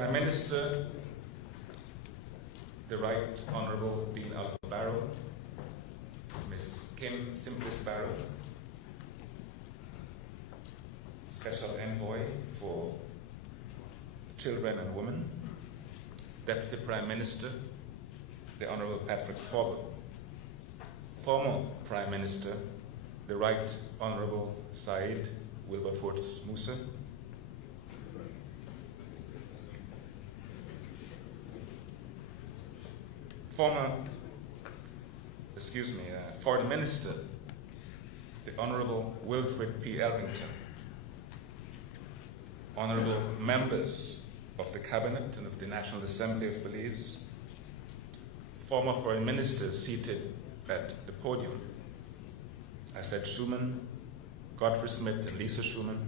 Prime Minister, the Right Honourable Dean Alpha Barrow, Ms. Kim Simplice Barrow, Special Envoy for Children and Women, Deputy Prime Minister, the Honourable Patrick Forber, former Prime Minister, the Right Honourable Said Wilberforce Musa, Foreign Minister, the Honourable Wilfred P. Elrington, Honourable Members of the Cabinet and of the National Assembly of Belize, former Foreign Ministers seated at the podium, I said Schuman, Godfrey Smith and Lisa Schuman,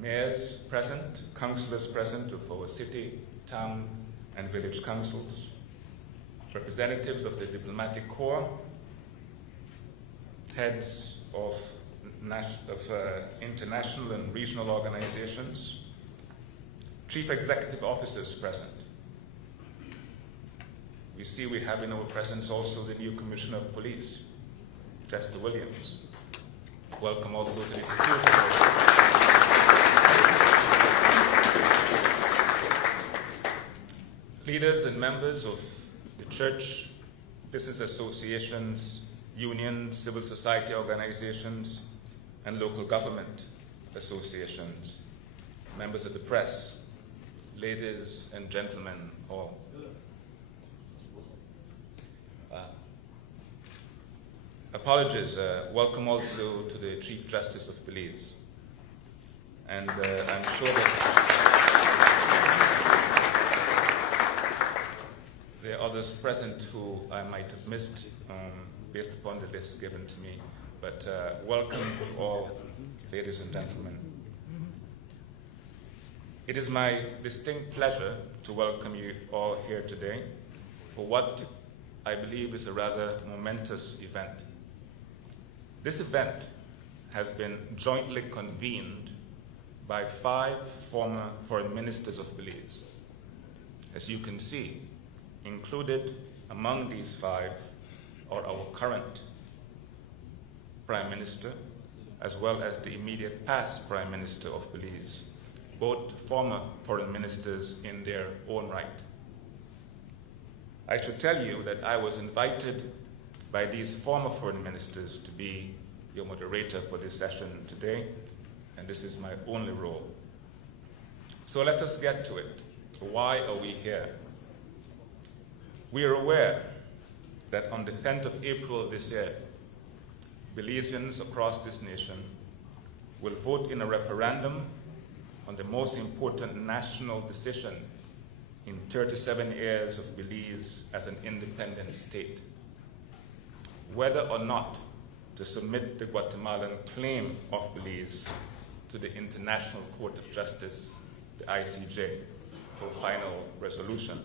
mayors present, councillors present of our city, town and village councils, representatives of the diplomatic corps, heads of international and regional organizations, chief executive officers present. We see we have in our presence also the new Commissioner of Police, Chester Williams. Welcome also to the security leaders and members of the church, business associations, unions, civil society organizations, and local government associations, members of the press, ladies and gentlemen all. Apologies, welcome also to the Chief Justice of Belize. And I'm sure that there are others present who I might have missed based upon the list given to me. But welcome to all, ladies and gentlemen. It is my distinct pleasure to welcome you all here today for what I believe is a rather momentous event. This event has been jointly convened by 5 former foreign ministers of Belize. As you can see, included among these 5 are our current Prime Minister, as well as the immediate past Prime Minister of Belize, both former foreign ministers in their own right. I should tell you that I was invited by these former foreign ministers to be your moderator for this session today, and this is my only role. So let us get to it. Why are we here? We are aware that on the 10th of April this year, Belizeans across this nation will vote in a referendum on the most important national decision in 37 years of Belize as an independent state, whether or not to submit the Guatemalan claim of Belize to the International Court of Justice, the ICJ, for final resolution.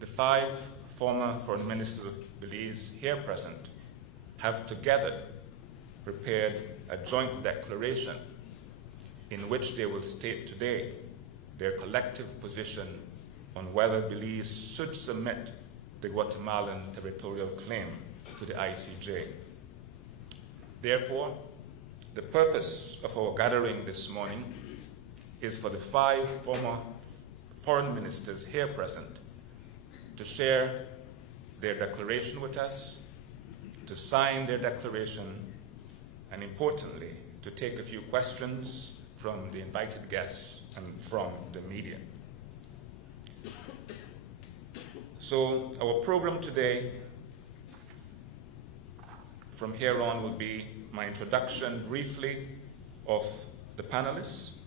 The 5 former foreign ministers of Belize here present have together prepared a joint declaration in which they will state today their collective position on whether Belize should submit the Guatemalan territorial claim to the ICJ. Therefore, the purpose of our gathering this morning is for the 5 former foreign ministers here present to share their declaration with us, to sign their declaration, and importantly, to take a few questions from the invited guests and from the media. So our program today, from here on, will be my introduction briefly of the panelists,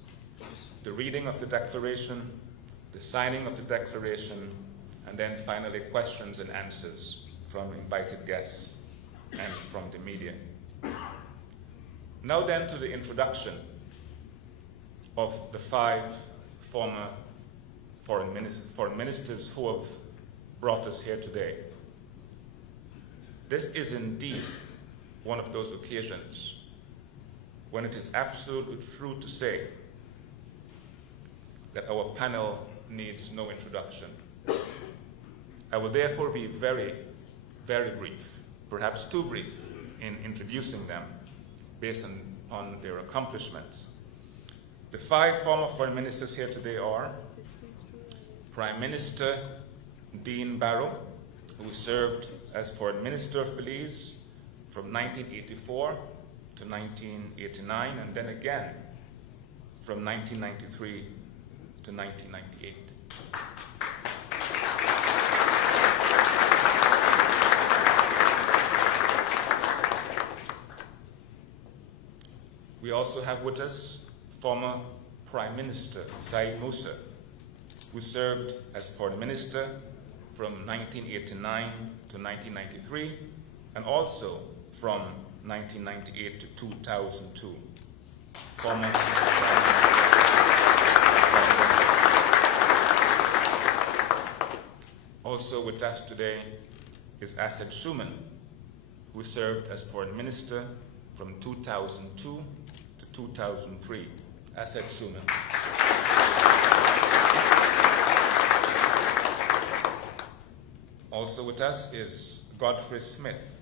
the reading of the declaration, the signing of the declaration, and then finally questions and answers from invited guests and from the media. Now then to the introduction of the 5 former foreign ministers who have brought us here today. This is indeed one of those occasions when it is absolutely true to say that our panel needs no introduction. I will therefore be very, very brief, perhaps too brief, in introducing them based on their accomplishments. The 5 former foreign ministers here today are Prime Minister Dean Barrow, who served as Foreign Minister of Belize from 1984 to 1989, and then again from 1993 to 1998. We also have with us former Prime Minister Said Musa, who served as Foreign Minister from 1989 to 1993, and also from 1998 to 2002. Former Also with us today is Asad Schuman, who served as Foreign Minister from 2002 to 2003. Asad Schuman. Also with us is Godfrey Smith,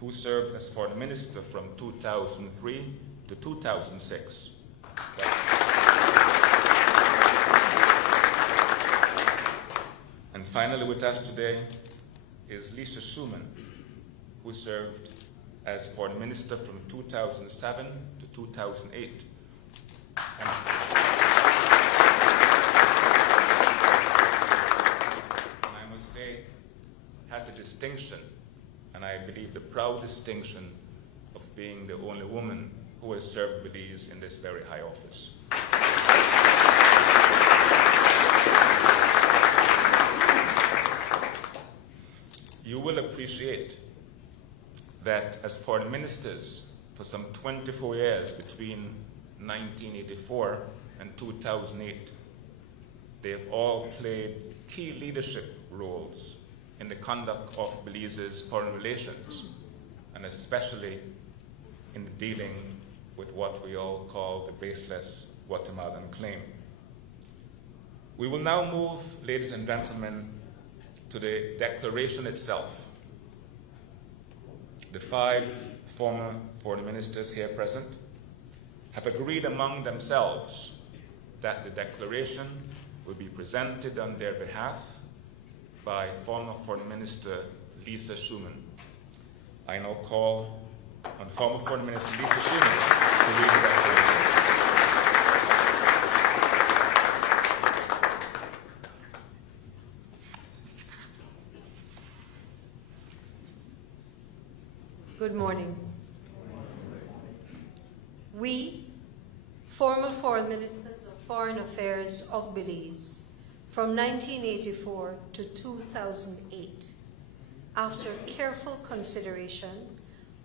who served as Foreign Minister from 2003 to 2006. And finally with us today is Lisa Schuman, who served as Foreign Minister from 2007 to 2008. And I must say, has the distinction, and I believe the proud distinction, of being the only woman who has served Belize in this very high office. You will appreciate that as foreign ministers for some 24 years between 1984 and 2008, they have all played key leadership roles in the conduct of Belize's foreign relations, and especially in dealing with what we all call the baseless Guatemalan claim. We will now move, ladies and gentlemen, to the declaration itself. The 5 former foreign ministers here present have agreed among themselves that the declaration will be presented on their behalf by former Foreign Minister Lisa Schuman. I now call on former Foreign Minister Lisa Schuman to read the declaration. Good morning. We, former foreign ministers of foreign affairs of Belize, from 1984 to 2008, after careful consideration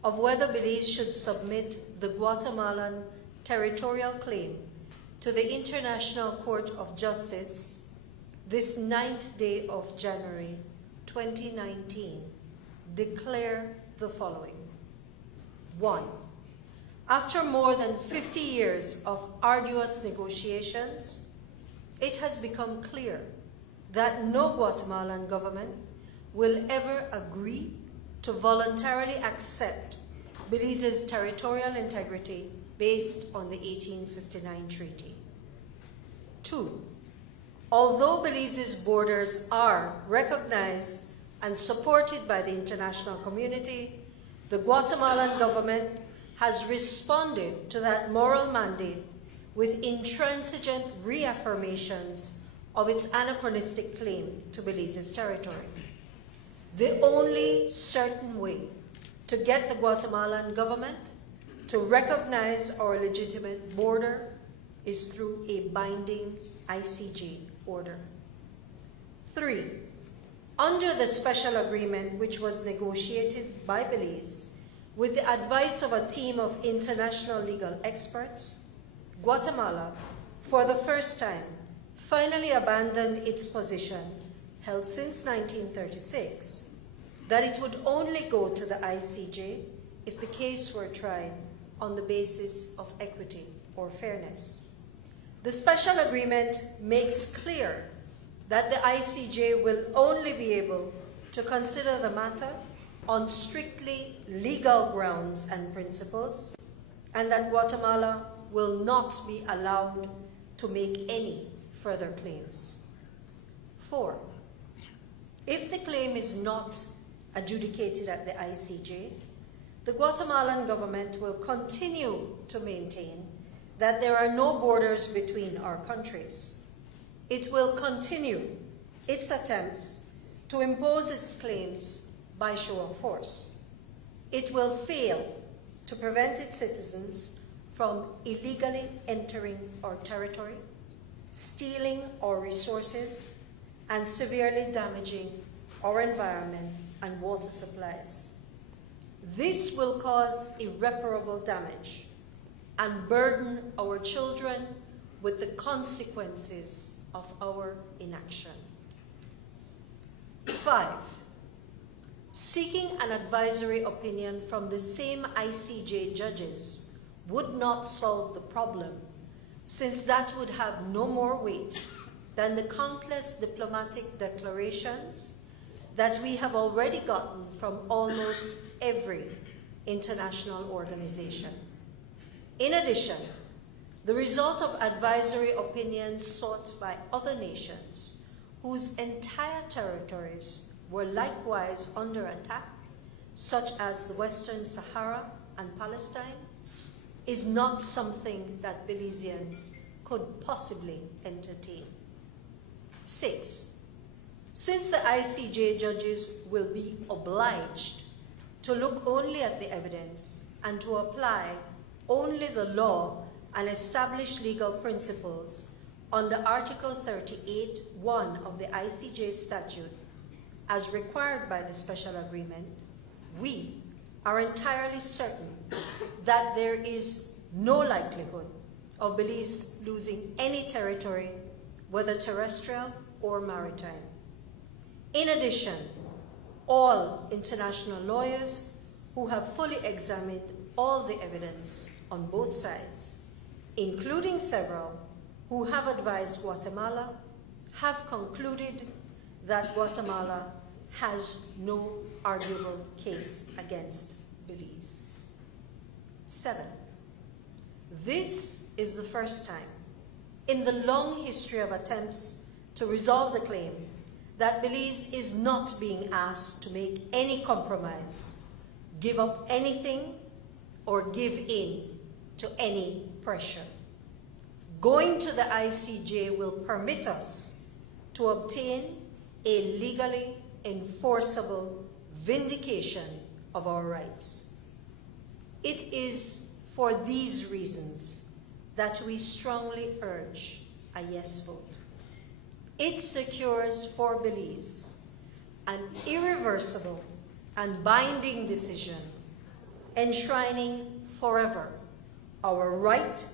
of whether Belize should submit the Guatemalan territorial claim to the International Court of Justice this 9th day of January 2019, declare the following. 1. After more than 50 years of arduous negotiations, it has become clear that no Guatemalan government will ever agree to voluntarily accept Belize's territorial integrity based on the 1859 treaty. 2. Although Belize's borders are recognized and supported by the international community, the Guatemalan government has responded to that moral mandate with intransigent reaffirmations of its anachronistic claim to Belize's territory. The only certain way to get the Guatemalan government to recognize our legitimate border is through a binding ICJ order. 3. Under the special agreement which was negotiated by Belize, with the advice of a team of international legal experts, Guatemala, for the first time, finally abandoned its position, held since 1936, that it would only go to the ICJ if the case were tried on the basis of equity or fairness. The special agreement makes clear that the ICJ will only be able to consider the matter on strictly legal grounds and principles, and that Guatemala will not be allowed to make any further claims. 4, if the claim is not adjudicated at the ICJ, the Guatemalan government will continue to maintain that there are no borders between our countries. It will continue its attempts to impose its claims by show of force. It will fail to prevent its citizens from illegally entering our territory, stealing our resources, and severely damaging our environment and water supplies. This will cause irreparable damage and burden our children with the consequences of our inaction. 5, seeking an advisory opinion from the same ICJ judges would not solve the problem, since that would have no more weight than the countless diplomatic declarations that we have already gotten from almost every international organization. In addition, the result of advisory opinions sought by other nations whose entire territories were likewise under attack, such as the Western Sahara and Palestine, is not something that Belizeans could possibly entertain. 6, since the ICJ judges will be obliged to look only at the evidence and to apply only the law and established legal principles under Article 38(1) of the ICJ statute as required by the special agreement, we are entirely certain that there is no likelihood of Belize losing any territory, whether terrestrial or maritime. In addition, all international lawyers who have fully examined all the evidence on both sides, including several who have advised Guatemala, have concluded that Guatemala has no arguable case against Belize. 7, this is the first time in the long history of attempts to resolve the claim that Belize is not being asked to make any compromise, give up anything, or give in to any pressure. Going to the ICJ will permit us to obtain a legally enforceable vindication of our rights. It is for these reasons that we strongly urge a yes vote. It secures for Belize an irreversible and binding decision enshrining forever our right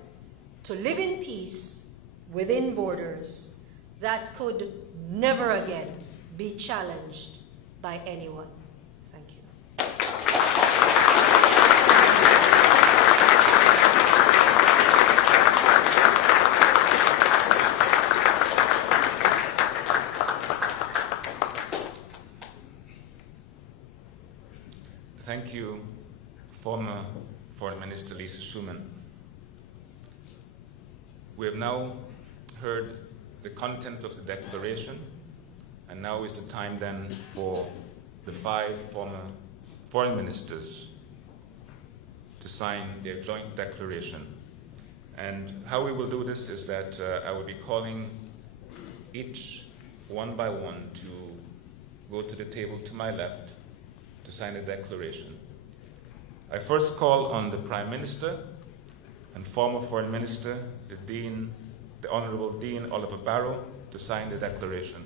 to live in peace within borders that could never again be challenged by anyone. Thank you. Thank you, former Foreign Minister Lisa Schuman. We have now heard the content of the declaration, and now is the time then for the 5 former foreign ministers to sign their joint declaration. And how we will do this is that I will be calling each one by one to go to the table to my left to sign the declaration. I first call on the Prime Minister and former Foreign Minister, the Honorable Dean Oliver Barrow, to sign the declaration.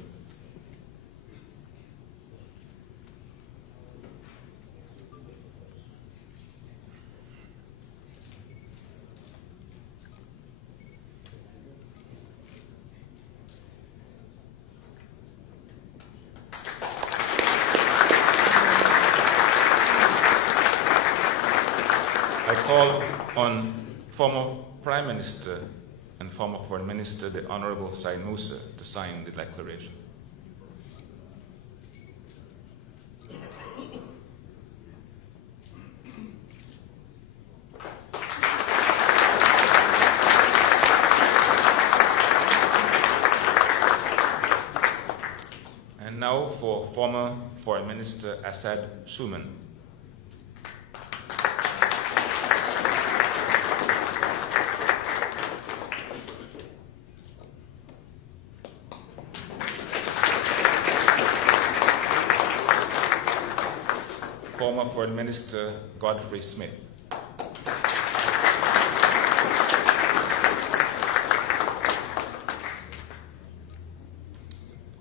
I call on former Prime Minister and former Foreign Minister, the Honorable Said Musa, to sign the declaration. And now for former Foreign Minister Assad Shuman. Former Foreign Minister Godfrey Smith.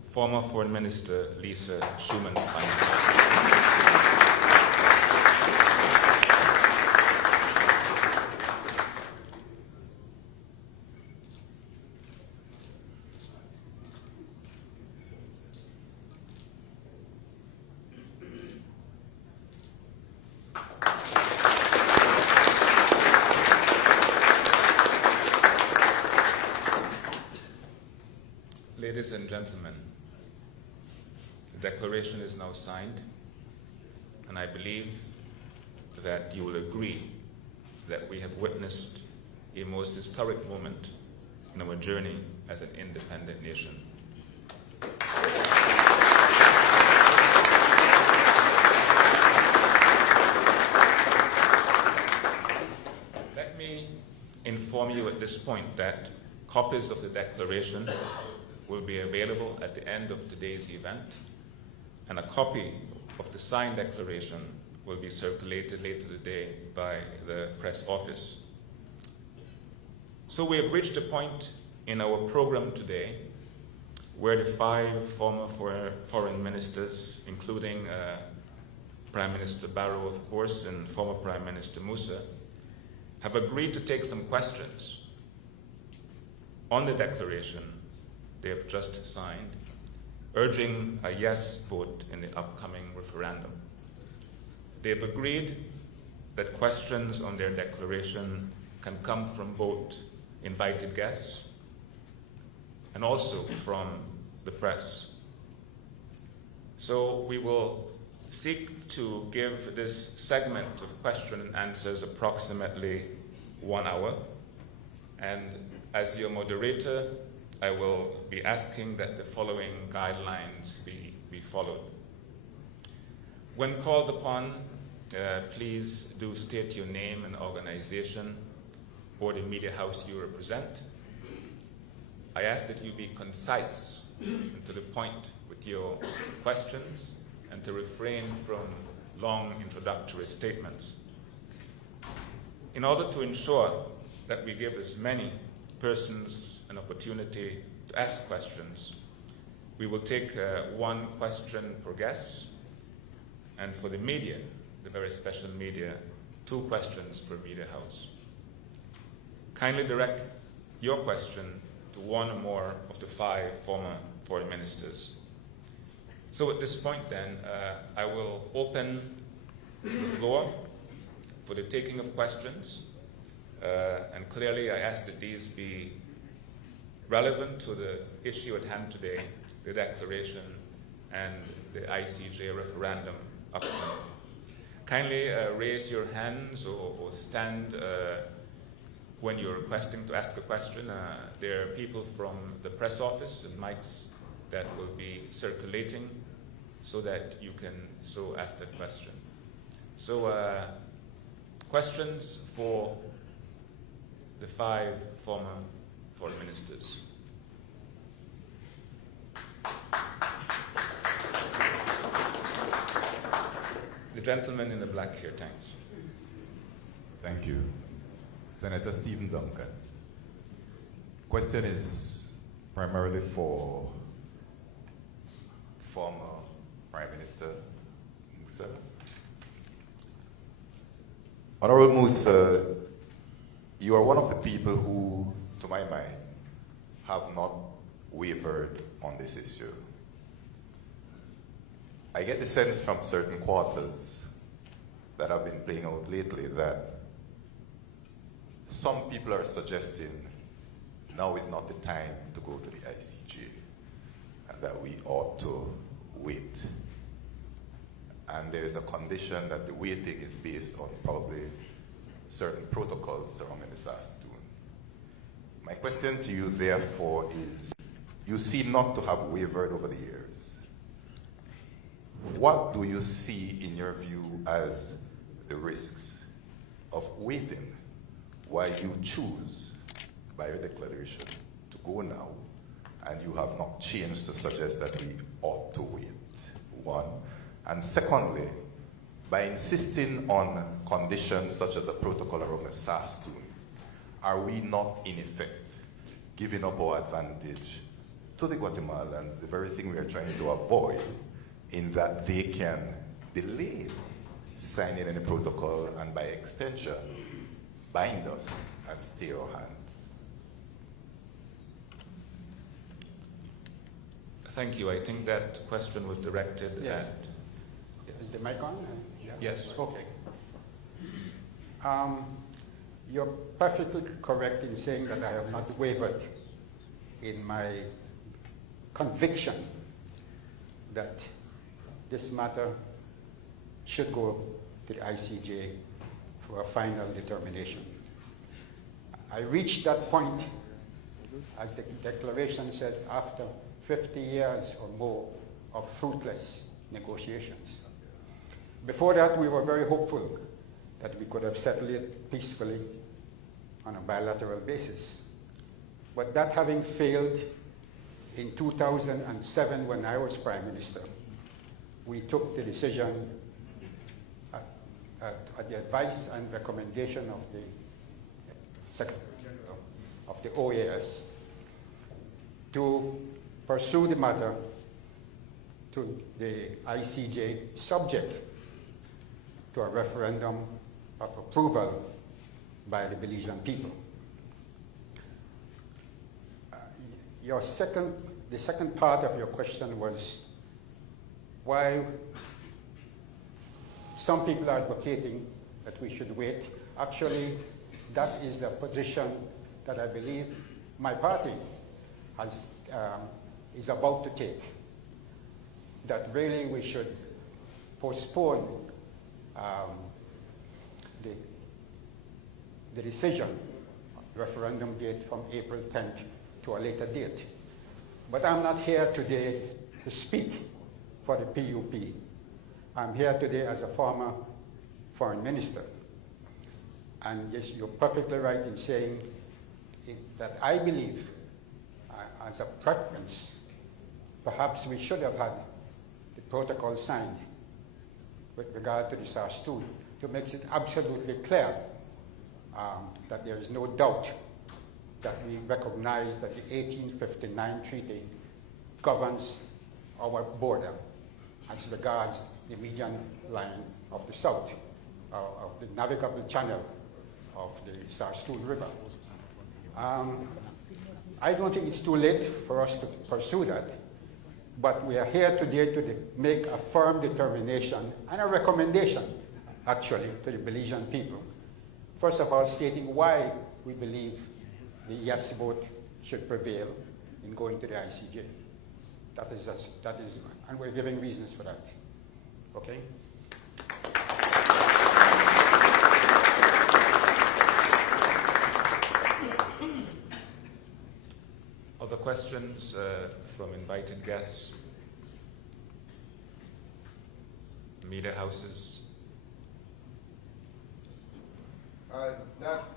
Former Foreign Minister Lisa Schumann. Ladies and gentlemen, the declaration is now signed, and I believe that you will agree that we have witnessed a most historic moment in our journey as an independent nation. Let me inform you at this point that copies of the declaration will be available at the end of today's event, and a copy of the signed declaration will be circulated later today by the press office. So we have reached a point in our program today where the 5 former foreign ministers, including Prime Minister Barrow, of course, and former Prime Minister Musa, have agreed to take some questions on the declaration they have just signed, urging a yes vote in the upcoming referendum. They have agreed that questions on their declaration can come from both invited guests and also from the press. So we will seek to give this segment of question and answers approximately 1 hour. And as your moderator, I will be asking that the following guidelines be followed. When called upon, please do state your name and organization or the media house you represent. I ask that you be concise and to the point with your questions and to refrain from long introductory statements. In order to ensure that we give as many persons an opportunity to ask questions, we will take 1 question per guest, and for the media, the very special media, 2 questions per media house. Kindly direct your question to 1 or more of the 5 former foreign ministers. So at this point then, I will open the floor for the taking of questions, and clearly I ask that these be relevant to the issue at hand today, the declaration and the ICJ referendum option. Kindly raise your hands or stand when you're requesting to ask a question. There are people from the press office and mics that will be circulating so that you can so ask that question. So questions for the 5 former foreign ministers. The gentleman in the black here, thanks. Thank you. Senator Stephen Duncan. Question is primarily for former Prime Minister Musa. Honorable Musa, you are one of the people who, to my mind, have not wavered on this issue. I get the sense from certain quarters that have been playing out lately that some people are suggesting now is not the time to go to the ICJ, and that we ought to wait. And there is a condition that the waiting is based on probably certain protocols surrounding the SARS-2. My question to you, therefore, is, you seem not to have wavered over the years. What do you see, in your view, as the risks of waiting while you choose, by your declaration, to go now, and you have not changed to suggest that we ought to wait? One. And secondly, by insisting on conditions such as a protocol around the SARS-2, are we not, in effect, giving up our advantage to the Guatemalans, the very thing we are trying to avoid, in that they can delay signing any protocol and, by extension, bind us and stay our hand? Thank you. I think that question was directed Yes. at... Is the mic on? Yes. Okay. You're perfectly correct in saying that I have not wavered in my conviction that this matter should go to the ICJ for a final determination. I reached that point, as the declaration said, after 50 years or more of fruitless negotiations. Before that, we were very hopeful that we could have settled it peacefully on a bilateral basis. But that having failed in 2007, when I was Prime Minister, we took the decision at the advice and recommendation of the Secretary General of the OAS to pursue the matter to the ICJ, subject to a referendum of approval by the Belizean people. The second part of your question was why some people are advocating that we should wait. Actually, that is a position that I believe my party is about to take, that really we should postpone the decision, referendum date from April 10th to a later date. But I'm not here today to speak for the PUP. I'm here today as a former foreign minister. And yes, you're perfectly right in saying that I believe, as a preference, perhaps we should have had the protocol signed with regard to the SARS-2 to make it absolutely clear that there is no doubt that we recognize that the 1859 treaty governs our border as regards the median line of the south, of the navigable channel of the SARS-2 River. I don't think it's too late for us to pursue that, but we are here today to make a firm determination and a recommendation, actually, to the Belizean people. First of all, stating why we believe the yes vote should prevail in going to the ICJ. That is, and we're giving reasons for that. Okay? Other questions from invited guests? Media houses?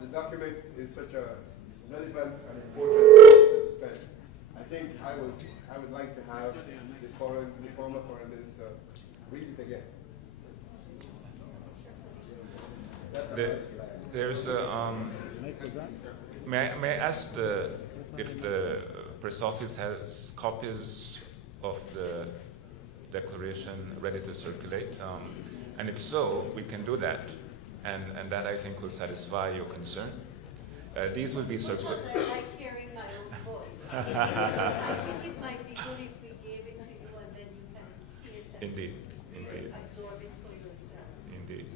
The document is such a relevant and important to understand. I think I would like to have the former foreign minister read it again. There's a, may I ask if the press office has copies of the declaration ready to circulate? And if so, we can do that. And that, I think, will satisfy your concern. These will be circulated. Because I like hearing my own voice. I think it might be good if we gave it to you and then you can see it and Indeed. absorb it for yourself. Indeed.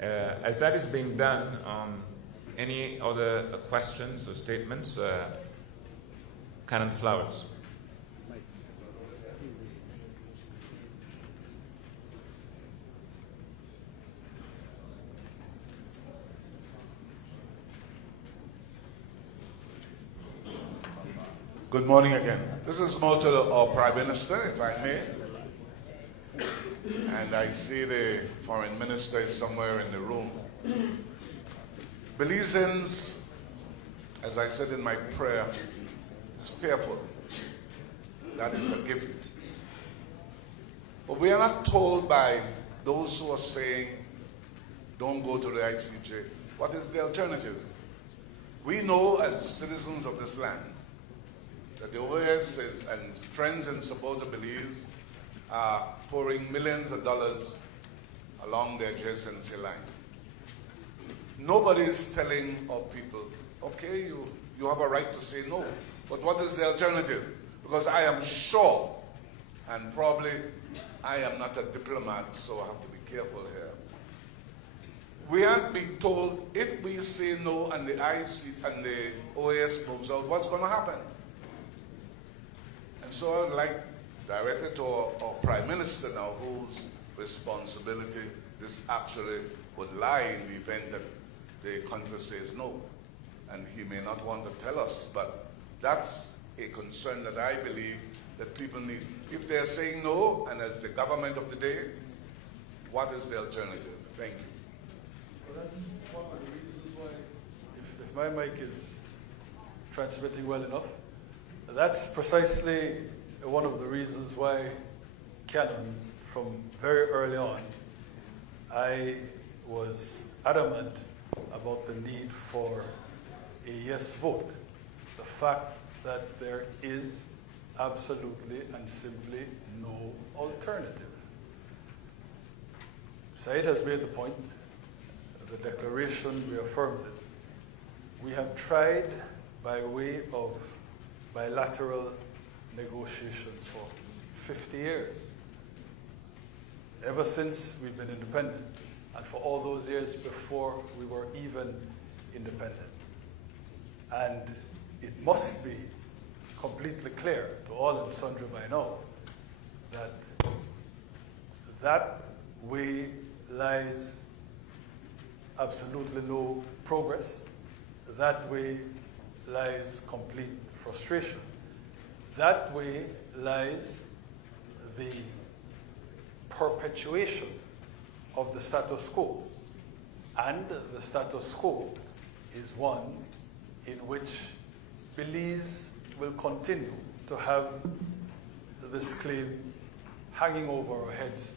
As that is being done, Any other questions or statements? Canon Flowers. Good morning again. This is more to our Prime Minister, if I may. And I see the Foreign Minister is somewhere in the room. Belizeans, as I said in my prayer, is fearful. That is a gift. But we are not told by those who are saying, don't go to the ICJ. What is the alternative? We know as citizens of this land that the OAS and friends and support of Belize are pouring millions of dollars along the adjacency line. Nobody is telling our people, okay, you have a right to say no, but what is the alternative? Because I am sure, and probably I am not a diplomat, so I have to be careful here. We aren't being told if we say no and the OAS moves out, what's going to happen? And so I would like directly to our Prime Minister now, whose responsibility this actually would lie in the event that the country says no. And he may not want to tell us, but that's a concern that I believe that people need. If they're saying no, and as the government of the day, what is the alternative? Thank you. Well, that's one of the reasons why, if my mic is transmitting well enough, that's precisely one of the reasons why Canon, from very early on, I was adamant about the need for a yes vote. The fact that there is absolutely and simply no alternative. Said has made the point, the declaration reaffirms it. We have tried by way of bilateral negotiations for 50 years, ever since we've been independent, and for all those years before we were even independent. And it must be completely clear to all and sundry by now that that way lies absolutely no progress. That way lies complete frustration. That way lies the perpetuation of the status quo. And the status quo is one in which Belize will continue to have this claim hanging over our heads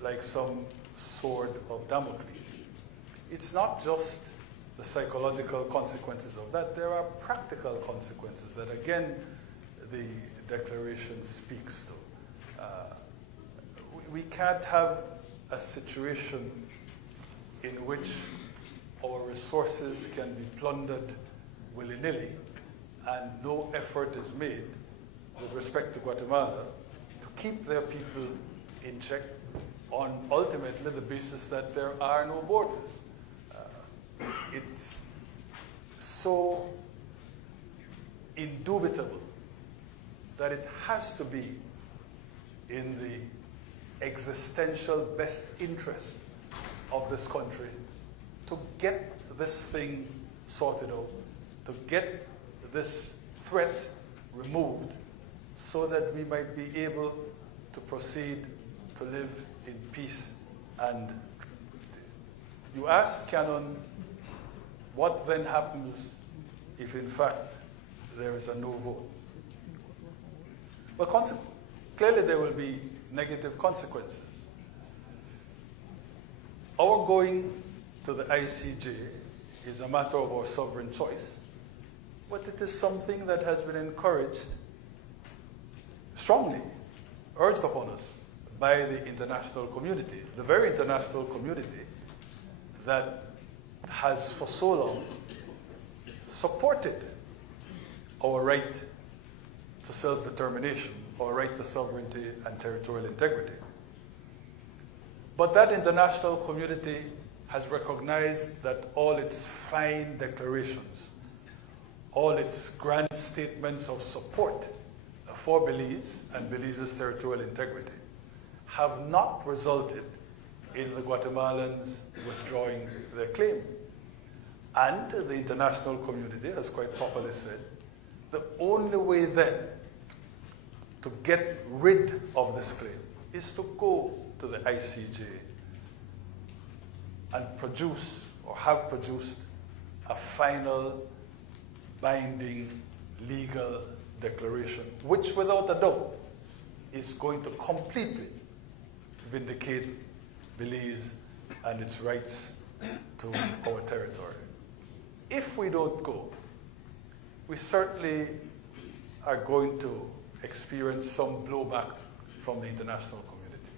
like some sword of Damocles. It's not just the psychological consequences of that, there are practical consequences that, again, the declaration speaks to. We can't have a situation in which our resources can be plundered willy-nilly and no effort is made with respect to Guatemala to keep their people in check on ultimately the basis that there are no borders. It's so indubitable that it has to be in the existential best interest of this country to get this thing sorted out, to get this threat removed so that we might be able to proceed to live in peace and tranquility. You ask Canon, what then happens if in fact there is a no vote? Well, clearly there will be negative consequences. Our going to the ICJ is a matter of our sovereign choice, but it is something that has been encouraged, strongly urged upon us by the international community, the very international community that has for so long supported our right to self-determination, our right to sovereignty and territorial integrity. But that international community has recognized that all its fine declarations, all its grand statements of support for Belize and Belize's territorial integrity have not resulted in the Guatemalans withdrawing their claim. And the international community has quite properly said, the only way then to get rid of this claim is to go to the ICJ and produce or have produced a final binding legal declaration, which without a doubt is going to completely vindicate Belize and its rights to our territory. If we don't go, we certainly are going to experience some blowback from the international community.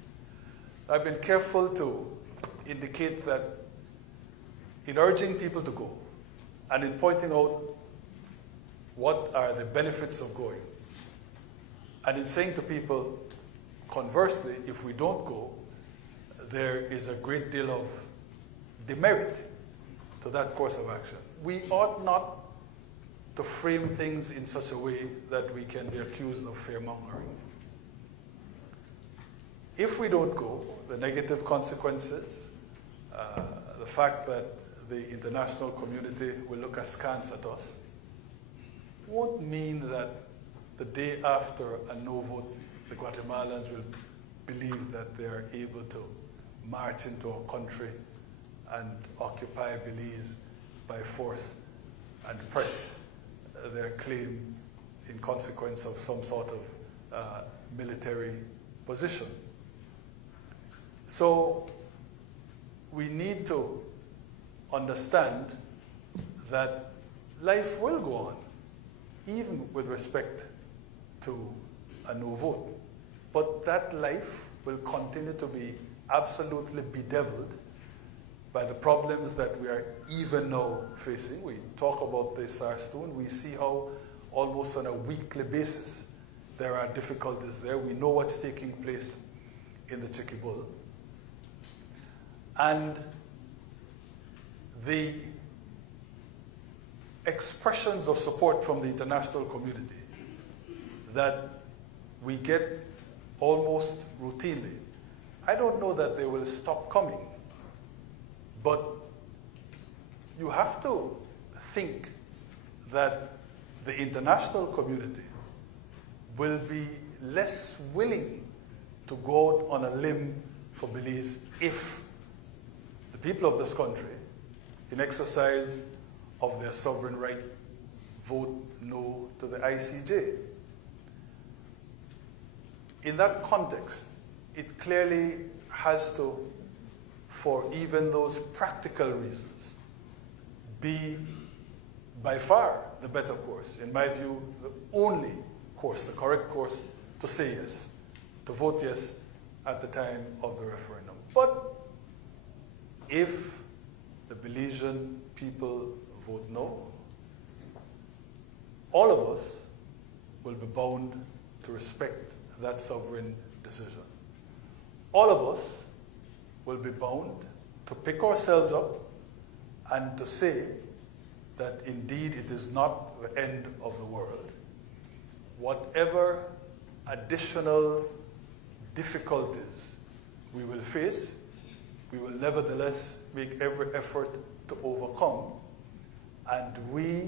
I've been careful to indicate that in urging people to go and in pointing out what are the benefits of going, and in saying to people, conversely, if we don't go, there is a great deal of demerit to that course of action. We ought not to frame things in such a way that we can be accused of fear-mongering. If we don't go, the negative consequences, the fact that the international community will look askance at us, won't mean that the day after a no vote, the Guatemalans will believe that they are able to march into our country and occupy Belize by force and press their claim in consequence of some sort of military position. So we need to understand that life will go on, even with respect to a no vote. But that life will continue to be absolutely bedeviled by the problems that we are even now facing. We talk about the SAR-Stone. We see how almost on a weekly basis there are difficulties there. We know what's taking place in the Chiquibul. And the expressions of support from the international community that we get almost routinely, I don't know that they will stop coming. But you have to think that the international community will be less willing to go out on a limb for Belize if the people of this country, in exercise of their sovereign right, vote no to the ICJ. In that context, it clearly has to, for even those practical reasons, be by far the better course. In my view, the only course, the correct course, to say yes, to vote yes at the time of the referendum. But if the Belizean people vote no, all of us will be bound to respect that sovereign decision. All of us will be bound to pick ourselves up and to say that indeed it is not the end of the world. Whatever additional difficulties we will face, we will nevertheless make every effort to overcome, and we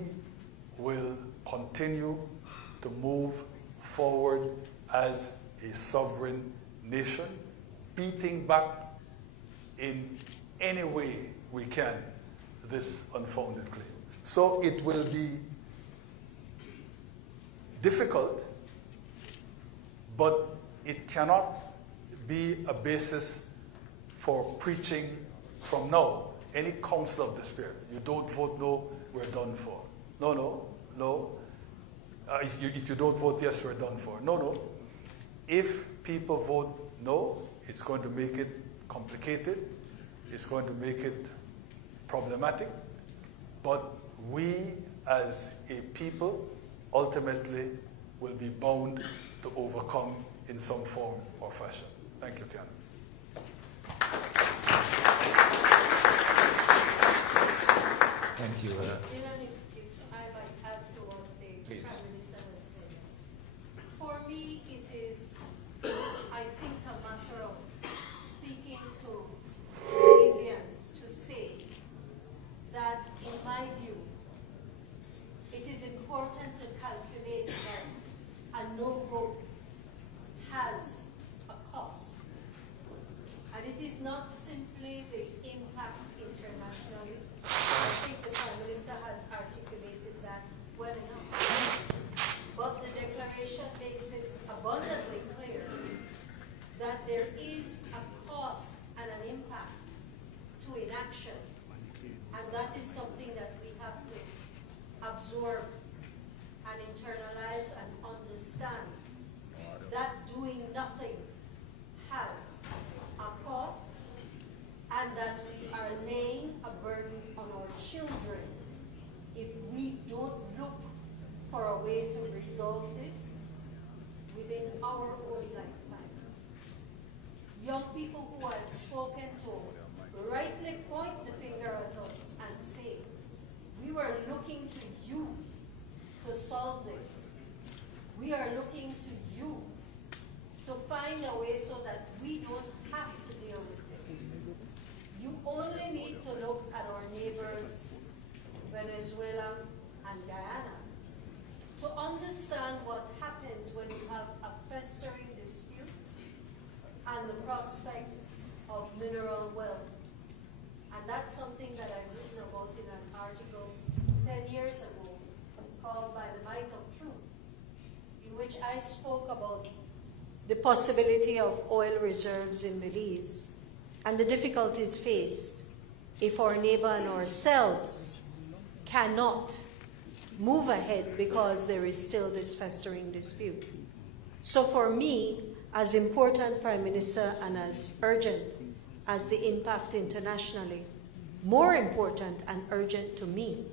will continue to move forward as a sovereign nation, beating back in any way we can this unfounded claim. So it will be difficult, but it cannot be a basis for preaching from now any counsel of despair. You don't vote no, we're done for. No. If you don't vote yes, we're done for. No. If people vote no, it's going to make it complicated. It's going to make it problematic. But we as a people ultimately will be bound to overcome in some form or fashion. Thank you, Ken. Thank you. Even if I might add to what the Please. Prime Minister has said. For me, it is, I think, a matter of speaking to Belizeans to say that, in my view, it is important to calculate that a no vote has a cost. And it is not simply the impact internationally. I think the Prime Minister has articulated that well enough. But the declaration makes it abundantly clear that there is a cost and an impact to inaction. And that is something that we have to absorb and internalize and understand. That doing nothing has a cost, and that we are laying a burden on our children if we don't look for a way to resolve this within our own lifetimes. Young people who I've spoken to rightly point the finger at us and say, we were looking to you to solve this. We are looking to you to find a way so that we don't have to deal with this. You only need to look at our neighbors, Venezuela and Guyana, to understand what happens when you have a festering dispute and the prospect of mineral wealth. And that's something that I've written about in an article 10 years ago called By the Might of Truth, in which I spoke about the possibility of oil reserves in Belize and the difficulties faced if our neighbor and ourselves cannot move ahead because there is still this festering dispute. So for me, as important, Prime Minister, and as urgent as the impact internationally, more important and urgent to me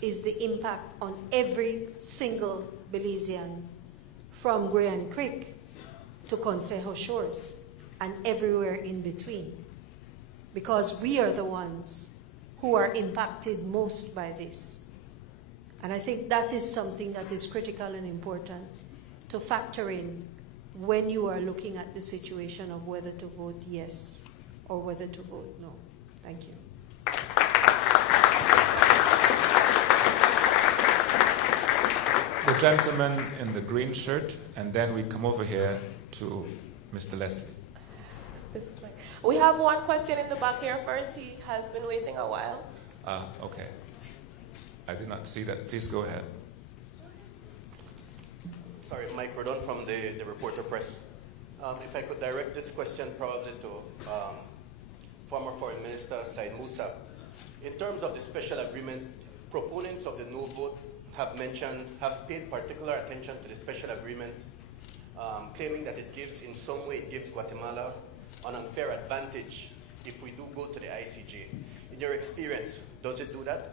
is the impact on every single Belizean, from Grand Creek to Consejo Shores and everywhere in between, because we are the ones who are impacted most by this. And I think that is something that is critical and important to factor in when you are looking at the situation of whether to vote yes or whether to vote no. Thank you. The gentleman in the green shirt, and then we come over here to Mr. Leslie. This way. We have one question in the back here first. He has been waiting a while. Okay. I did not see that. Please go ahead. Sorry, Mike Rodon from the Reporter Press. If I could direct this question probably to former Foreign Minister Said Musa. In terms of the special agreement, proponents of the no vote have paid particular attention to the special agreement, claiming that it gives, in some way, it gives Guatemala an unfair advantage if we do go to the ICJ. In your experience, does it do that?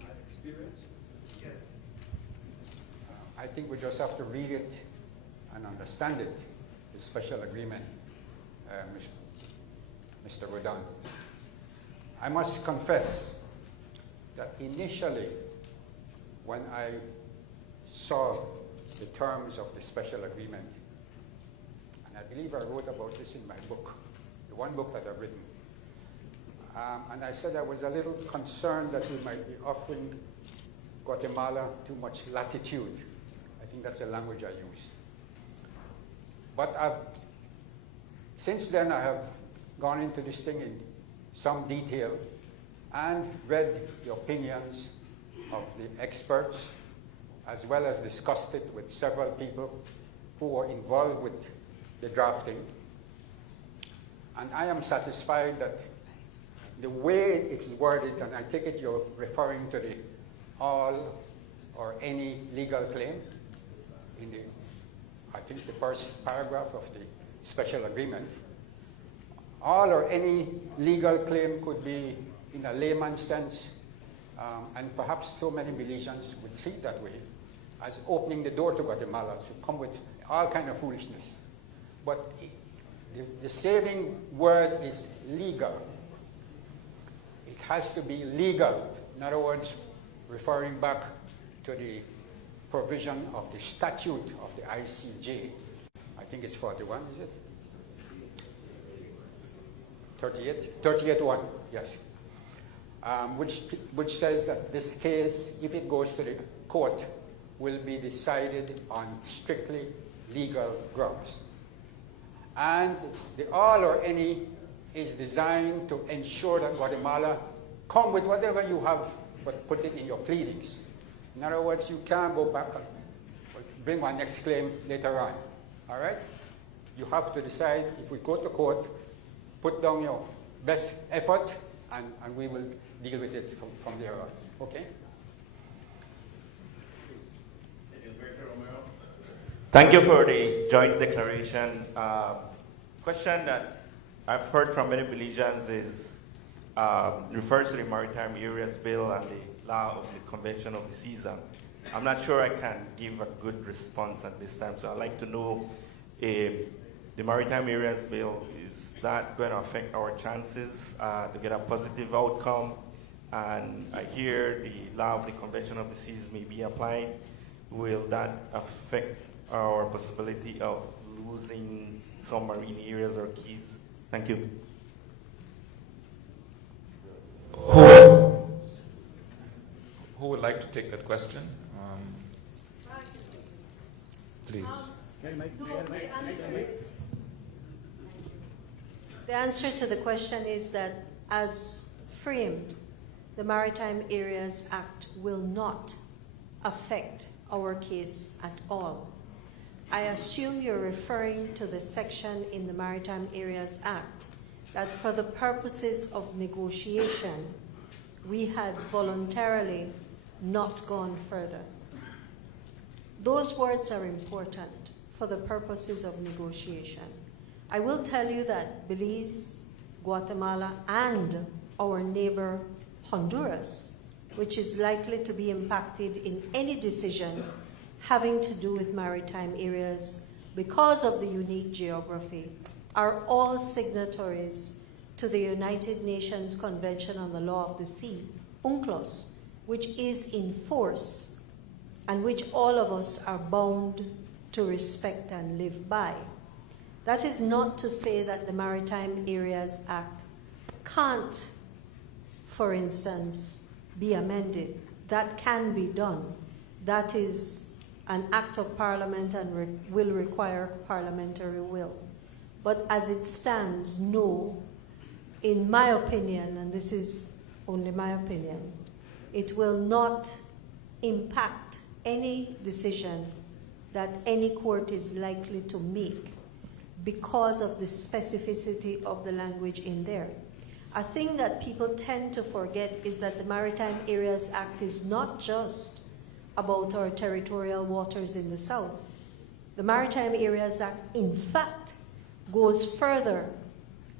My experience? Yes. I think we just have to read it and understand it, the special agreement, Mr. Rodon. I must confess that initially, when I saw the terms of the special agreement, and I believe I wrote about this in my book, the one book that I've written, and I said I was a little concerned that we might be offering Guatemala too much latitude. I think that's the language I used. But since then I have gone into this thing in some detail and read the opinions of the experts, as well as discussed it with several people who were involved with the drafting. And I am satisfied that the way it's worded, and I take it you're referring to the all or any legal claim in the, I think the first paragraph of the special agreement. All or any legal claim could be, in a layman's sense, and perhaps so many Belizeans would see it that way, as opening the door to Guatemala to come with all kind of foolishness. But the saving word is legal. it has to be legal. In other words, referring back to the provision of the statute of the ICJ. I think it's 41, is it? 38? 38-1, yes. Which says that this case, if it goes to the court, will be decided on strictly legal grounds. And the all or any is designed to ensure that Guatemala come with whatever you have, but put it in your pleadings. In other words, you can't go back and bring one next claim later on. All right? You have to decide, if we go to court, put down your best effort, and we will deal with it from there on. Okay? Thank you for the joint declaration. Question that I've heard from many Belizeans is refers to the Maritime Areas Bill and the law of the Convention of the Seas. I'm not sure I can give a good response at this time, so I'd like to know if the Maritime Areas Bill, is that going to affect our chances to get a positive outcome? And I hear the law of the Convention of the Seas may be applied. Will that affect our possibility of losing some marine areas or keys? Thank you. Who would like to take that question? Please. The answer to the question is that, as framed, the Maritime Areas Act will not affect our case at all. I assume you're referring to the section in the Maritime Areas Act that for the purposes of negotiation, we had voluntarily not gone further. Those words are important, for the purposes of negotiation. I will tell you that Belize, Guatemala, and our neighbor Honduras, which is likely to be impacted in any decision having to do with maritime areas because of the unique geography, are all signatories to the United Nations Convention on the Law of the Sea, UNCLOS, which is in force and which all of us are bound to respect and live by. That is not to say that the Maritime Areas Act can't, for instance, be amended. That can be done. That is an act of Parliament and will require parliamentary will. But as it stands, no, in my opinion, and this is only my opinion, it will not impact any decision that any court is likely to make because of the specificity of the language in there. A thing that people tend to forget is that the Maritime Areas Act is not just about our territorial waters in the south. The Maritime Areas Act, in fact, goes further,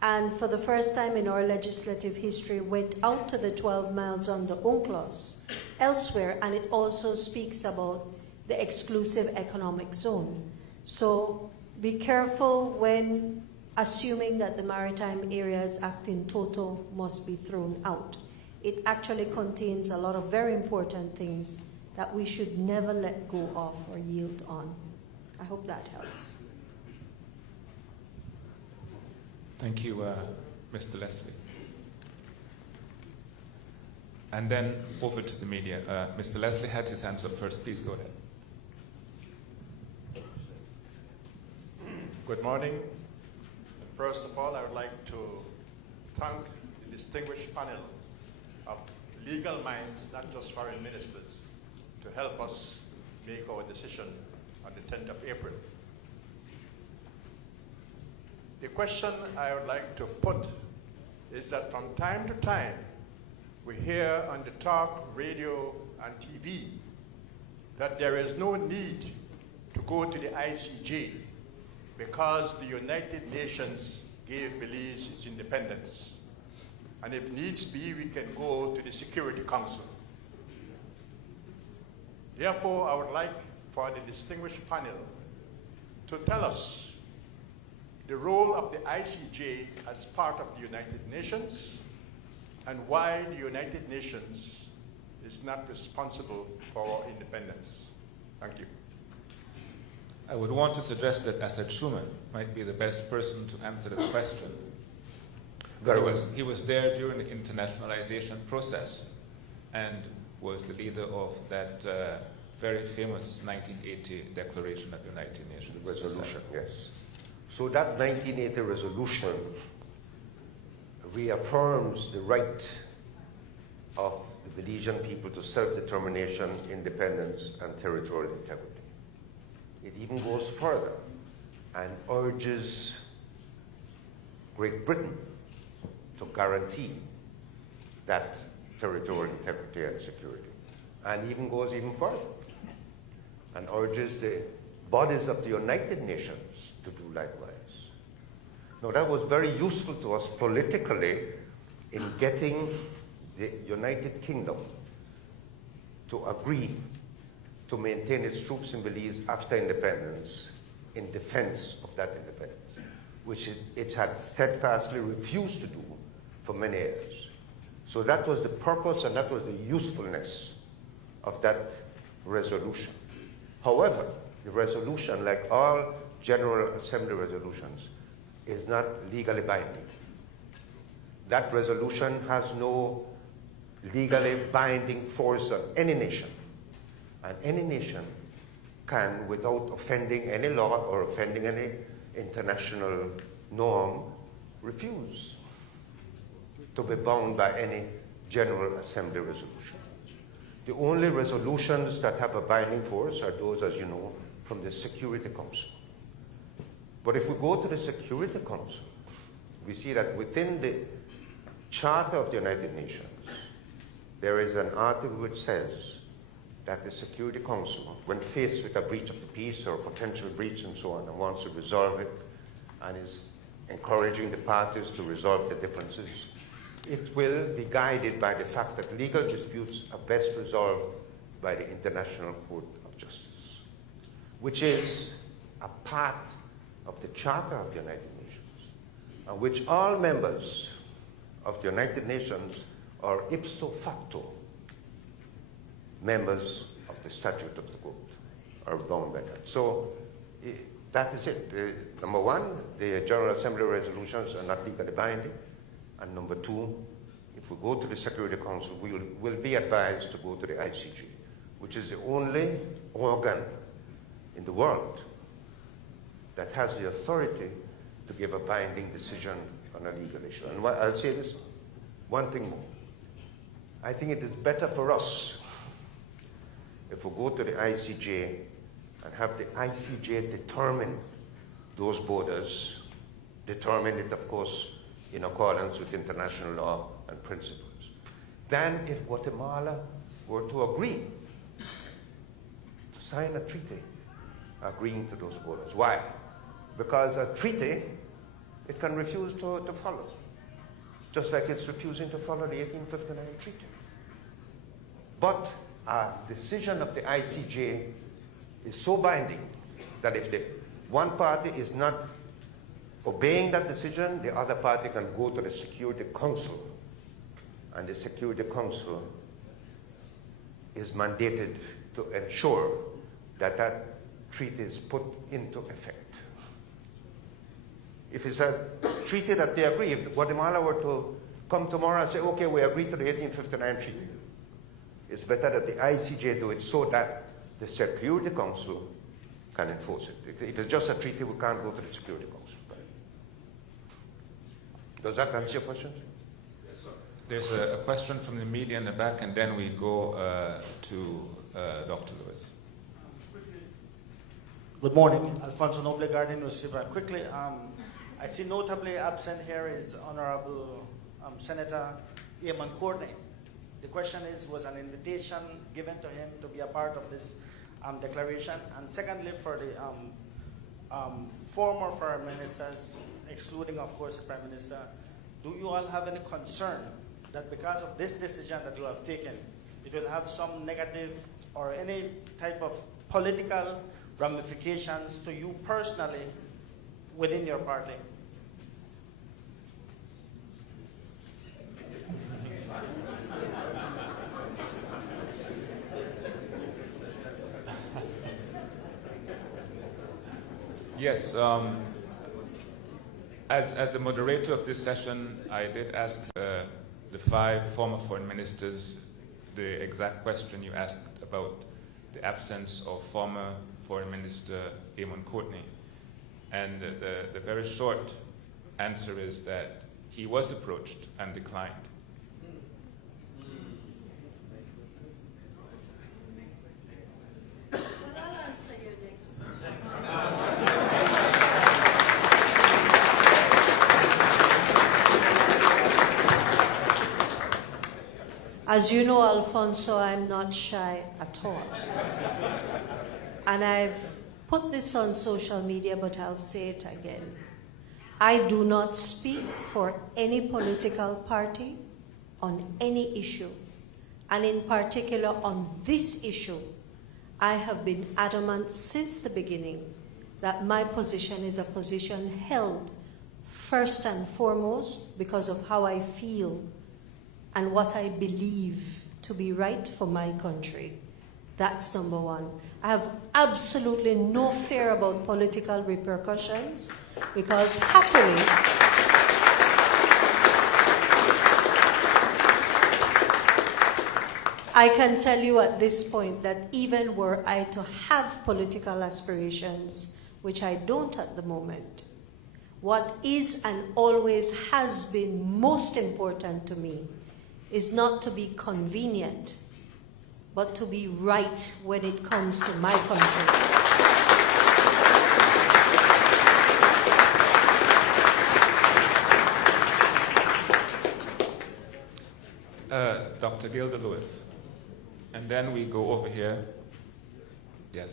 and for the first time in our legislative history went out to the 12 miles on the UNCLOS elsewhere, and it also speaks about the exclusive economic zone. So be careful when assuming that the Maritime Areas Act in total must be thrown out. It actually contains a lot of very important things that we should never let go of or yield on. I hope that helps. Thank you, Mr. Leslie. And then over to the media. Mr. Leslie had his hands up first. Please go ahead. Good morning. First of all, I would like to thank the distinguished panel of legal minds, not just foreign ministers, to help us make our decision on the 10th of April. The question I would like to put is that from time to time, we hear on the talk, radio, and TV that there is no need to go to the ICJ because the United Nations gave Belize its independence. And if needs be, we can go to the Security Council. Therefore, I would like for the distinguished panel to tell us the role of the ICJ as part of the United Nations and why the United Nations is not responsible for our independence? Thank you. I would want to suggest that Asad Schuman might be the best person to answer the question. He was there during the internationalization process and was the leader of that very famous 1980 Declaration of the United Nations. Resolution, yes. So that 1980 resolution reaffirms the right of the Belizean people to self-determination, independence, and territorial integrity. It even goes further and urges Great Britain to guarantee that territorial integrity and security, and even goes even further and urges the bodies of the United Nations to do likewise. Now, that was very useful to us politically in getting the United Kingdom to agree to maintain its troops in Belize after independence in defense of that independence, which it had steadfastly refused to do for many years. So that was the purpose and that was the usefulness of that resolution. However, the resolution, like all General Assembly resolutions, is not legally binding. That resolution has no legally binding force on any nation. And any nation can, without offending any law or offending any international norm, refuse to be bound by any General Assembly resolution. The only resolutions that have a binding force are those, as you know, from the Security Council. But if we go to the Security Council, we see that within the Charter of the United Nations, there is an article which says that the Security Council, when faced with a breach of the peace or a potential breach and so on, and wants to resolve it, and is encouraging the parties to resolve the differences, it will be guided by the fact that legal disputes are best resolved by the International Court of Justice, which is a part of the Charter of the United Nations, and which all members of the United Nations are ipso facto members of the Statute of the Court, are bound by that. So that is it. Number one, the General Assembly resolutions are not legally binding. And number two, if we go to the Security Council, we'll be advised to go to the ICJ, which is the only organ in the world that has the authority to give a binding decision on a legal issue. And I'll say this one thing more. I think it is better for us if we go to the ICJ and have the ICJ determine those borders, determine it, of course, in accordance with international law and principles, than if Guatemala were to agree to sign a treaty agreeing to those borders. Why? Because a treaty, it can refuse to follow, just like it's refusing to follow the 1859 treaty. But a decision of the ICJ is so binding that if the one party is not obeying that decision, the other party can go to the Security Council, and the Security Council is mandated to ensure that that treaty is put into effect. If it's a treaty that they agree, if Guatemala were to come tomorrow and say, okay, we agree to the 1859 treaty, it's better that the ICJ do it so that the Security Council can enforce it. If it's just a treaty, we can't go to the Security Council. Does that answer your question? Yes, sir. There's a question from the media in the back, and then we go to Dr. Lewis. Good morning. Alfonso Noble, Guardian newspaper. Quickly, I see notably absent here is Honorable Senator Eamon Courtney. The question was an invitation given to him to be a part of this declaration. And secondly, for the former foreign ministers, excluding, of course, the Prime Minister, do you all have any concern that because of this decision that you have taken, it will have some negative or any type of political ramifications to you personally within your party? Yes. As the moderator of this session, I did ask the 5 former foreign ministers the exact question you asked about the absence of former Foreign Minister Eamon Courtney. And the very short answer is that he was approached and declined. Well, I'll answer your next As you know, Alfonso, I'm not shy at all. And I've put this on social media, but I'll say it again. I do not speak for any political party on any issue. And in particular, on this issue, I have been adamant since the beginning that my position is a position held first and foremost because of how I feel and what I believe to be right for my country. That's number one. I have absolutely no fear about political repercussions because happily, I can tell you at this point that even were I to have political aspirations, which I don't at the moment, what is and always has been most important to me is not to be convenient, but to be right when it comes to my country. Dr. Gilda Lewis. And then we go over here. Yes.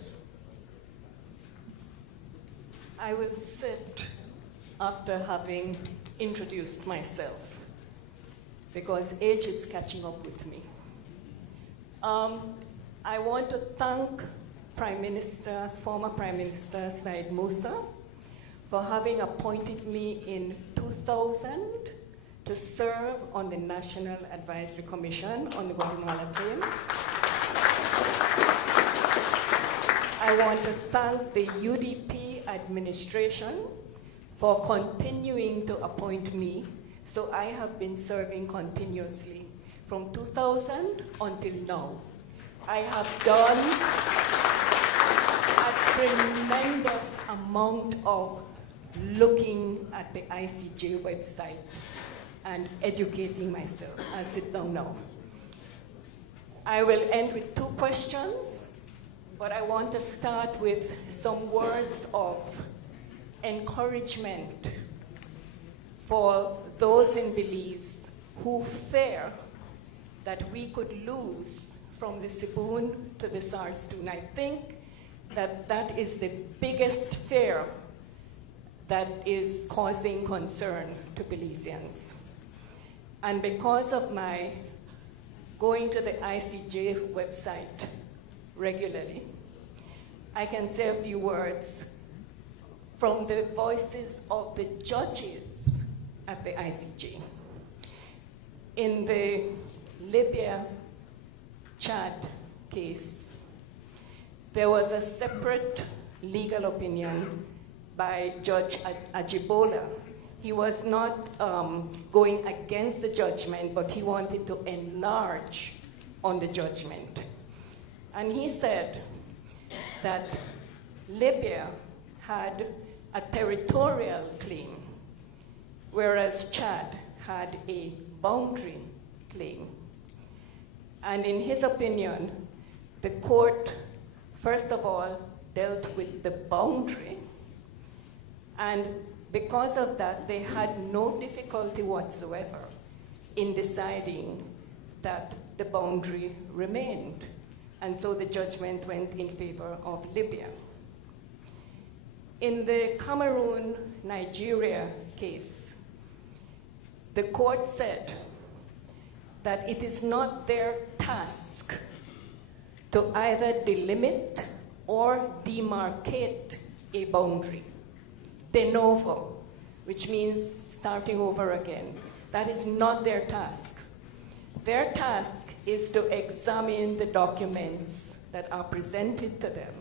I will sit after having introduced myself because age is catching up with me. I want to thank former Prime Minister Said Musa for having appointed me in 2000 to serve on the National Advisory Commission on the Guatemala claim. I want to thank the UDP administration for continuing to appoint me. So I have been serving continuously from 2000 until now. I have done a tremendous amount of looking at the ICJ website and educating myself. I'll sit down now. I will end with 2 questions, but I want to start with some words of encouragement for those in Belize who fear that we could lose from the Sibun to the SARS-2. I think that that is the biggest fear that is causing concern to Belizeans. And because of my going to the ICJ website regularly, I can say a few words from the voices of the judges at the ICJ. In the Libya-Chad case, there was a separate legal opinion by Judge Ajibola. He was not going against the judgment, but he wanted to enlarge on the judgment. And he said that Libya had a territorial claim, whereas Chad had a boundary claim. And in his opinion, the court, first of all, dealt with the boundary, and because of that, they had no difficulty whatsoever in deciding that the boundary remained. And so the judgment went in favor of Libya. In the Cameroon-Nigeria case, the court said that it is not their task to either delimit or demarcate a boundary. De novo, which means starting over again. That is not their task. Their task is to examine the documents that are presented to them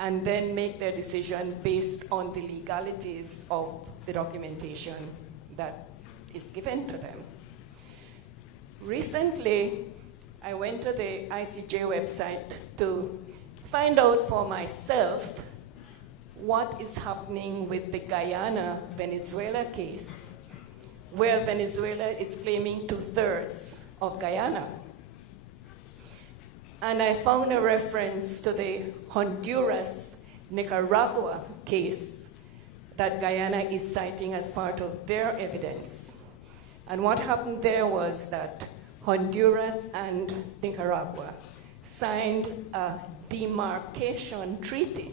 and then make their decision based on the legalities of the documentation that is given to them. Recently, I went to the ICJ website to find out for myself what is happening with the Guyana-Venezuela case, where Venezuela is claiming 2/3 of Guyana. And I found a reference to the Honduras-Nicaragua case that Guyana is citing as part of their evidence. And what happened there was that Honduras and Nicaragua signed a demarcation treaty,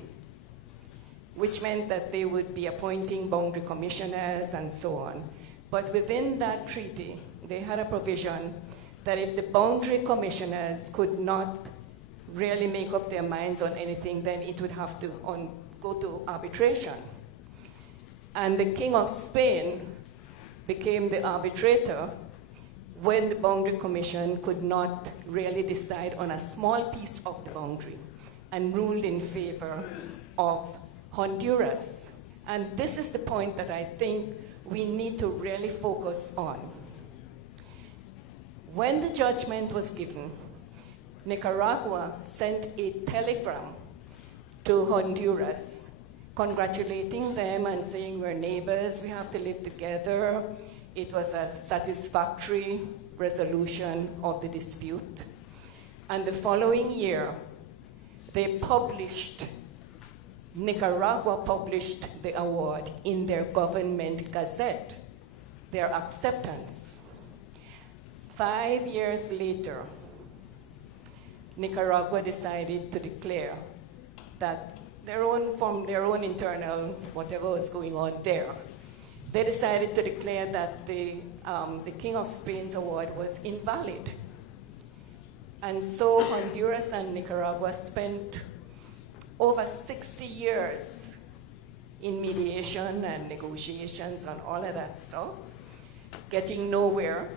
which meant that they would be appointing boundary commissioners and so on. But within that treaty, they had a provision that if the boundary commissioners could not really make up their minds on anything, then it would have to go to arbitration. And the King of Spain became the arbitrator when the Boundary Commission could not really decide on a small piece of the boundary and ruled in favor of Honduras. And this is the point that I think we need to really focus on. When the judgment was given, Nicaragua sent a telegram to Honduras congratulating them and saying, we're neighbors, we have to live together. It was a satisfactory resolution of the dispute. And the following year, Nicaragua published the award in their government gazette, their acceptance. 5 years later, Nicaragua decided to declare that from their own internal, whatever was going on there, they decided to declare that the King of Spain's award was invalid. And so Honduras and Nicaragua spent over 60 years in mediation and negotiations and all of that stuff, getting nowhere.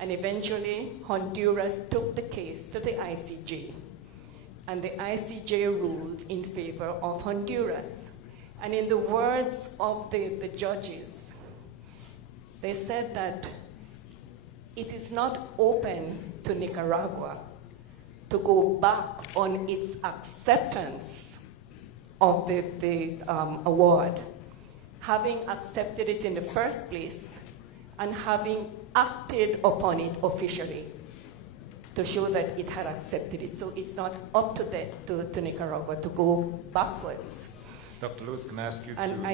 And eventually, Honduras took the case to the ICJ. And the ICJ ruled in favor of Honduras. And in the words of the judges, they said that it is not open to Nicaragua to go back on its acceptance of the award, having accepted it in the first place and having acted upon it officially to show that it had accepted it. So it's not up to Nicaragua to go backwards. Dr. Lewis, can I ask you and to...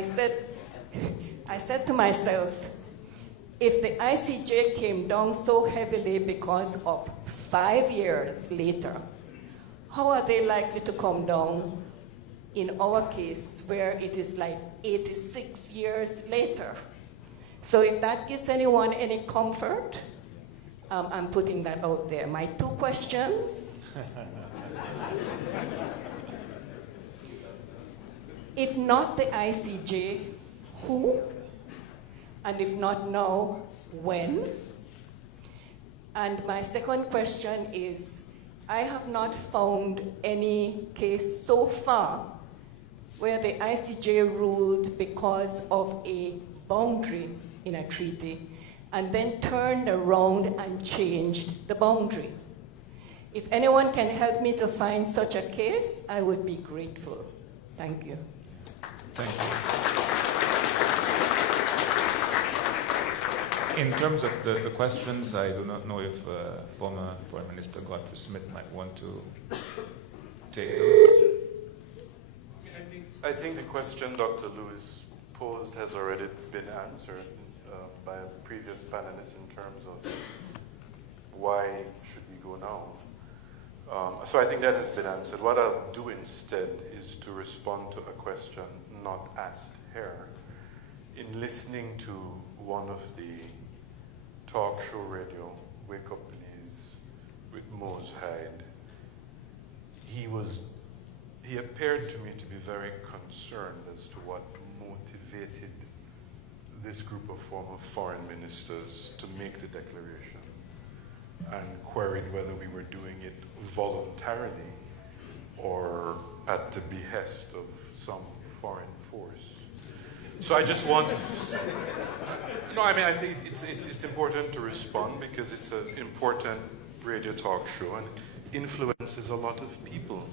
I said to myself, if the ICJ came down so heavily because of 5 years later, how are they likely to come down in our case where it is like 86 years later? So if that gives anyone any comfort, I'm putting that out there. My 2 questions. If not the ICJ, who? And if not now, when? And my second question is, I have not found any case so far where the ICJ ruled because of a boundary in a treaty and then turned around and changed the boundary. If anyone can help me to find such a case, I would be grateful. Thank you. Thank you. In terms of the questions, I do not know if former Foreign Minister Godfrey Smith might want to take those. I think the question Dr. Lewis posed has already been answered by a previous panelist in terms of why should we go now. So I think that has been answered. What I'll do instead is to respond to a question not asked here. In listening to one of the talk show radio wake-up please with Mose Hyde, he appeared to me to be very concerned as to what motivated this group of former foreign ministers to make the declaration, and queried whether we were doing it voluntarily or at the behest of some foreign force. So I just want to... No, I mean, I think it's important to respond because it's an important radio talk show and it influences a lot of people.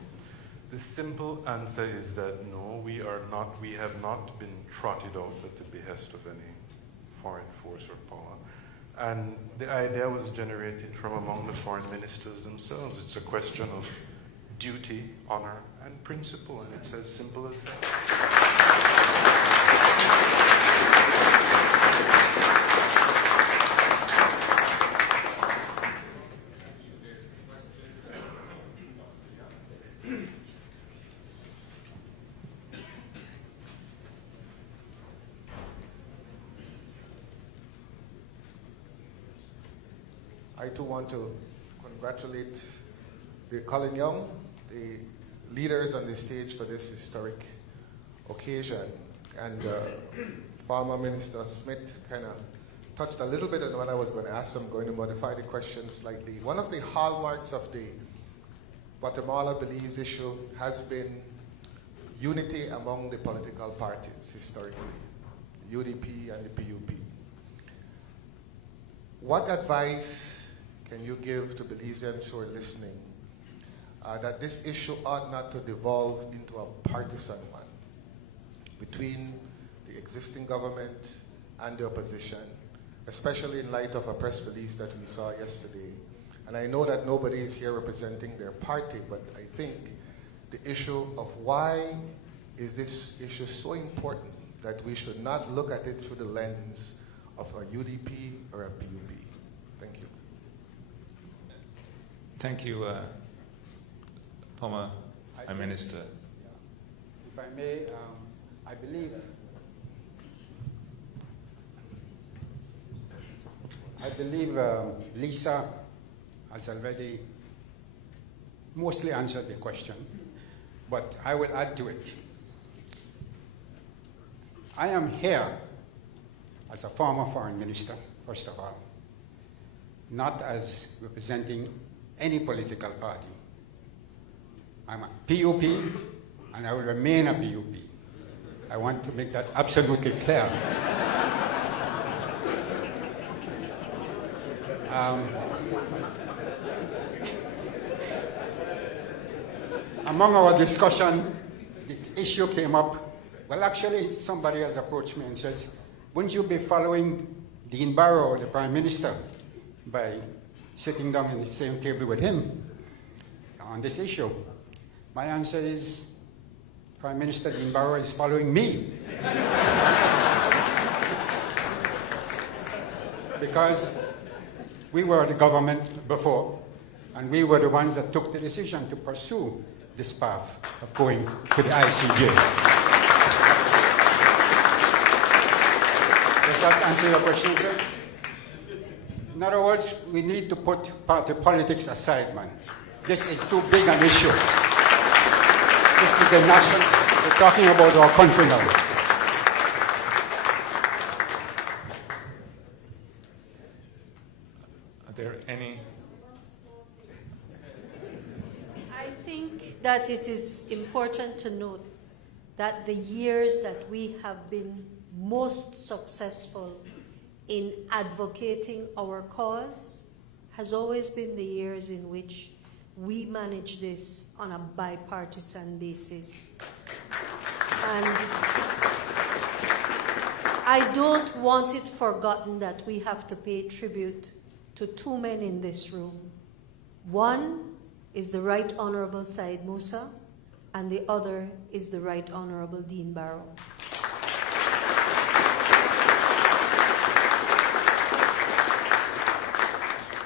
The simple answer is that no, we have not been trotted out at the behest of any foreign force or power. And the idea was generated from among the foreign ministers themselves. It's a question of duty, honor, and principle, and it's as simple as that. I too want to congratulate Colin Young, the leaders on the stage for this historic occasion. And former Minister Smith kind of touched a little bit on what I was going to ask. I'm going to modify the question slightly. One of the hallmarks of the Guatemala-Belize issue has been unity among the political parties historically, the UDP and the PUP. What advice can you give to Belizeans who are listening that this issue ought not to devolve into a partisan one between the existing government and the opposition, especially in light of a press release that we saw yesterday? And I know that nobody is here representing their party, but I think the issue of why is this issue so important that we should not look at it through the lens of a UDP or a PUP. Thank you. Thank you, former Prime Minister. If I may, I believe Lisa has already mostly answered the question, but I will add to it. I am here as a former foreign minister, first of all, not as representing any political party. I'm a PUP, and I will remain a PUP. I want to make that absolutely clear. Among our discussion, the issue came up. Well, actually, somebody has approached me and says, wouldn't you be following Dean Barrow, the Prime Minister, by sitting down at the same table with him on this issue? My answer is, Prime Minister Dean Barrow is following me. Because we were the government before, and we were the ones that took the decision to pursue this path of going to the ICJ. Does that answer your question, sir? In other words, we need to put party politics aside, man. This is too big an issue. This is the national, we're talking about our country now. Are there any? I think that it is important to note that the years that we have been most successful in advocating our cause has always been the years in which we manage this on a bipartisan basis. And I don't want it forgotten that we have to pay tribute to two men in this room. One is the Right Honorable Said Musa, and the other is the Right Honorable Dean Barrow.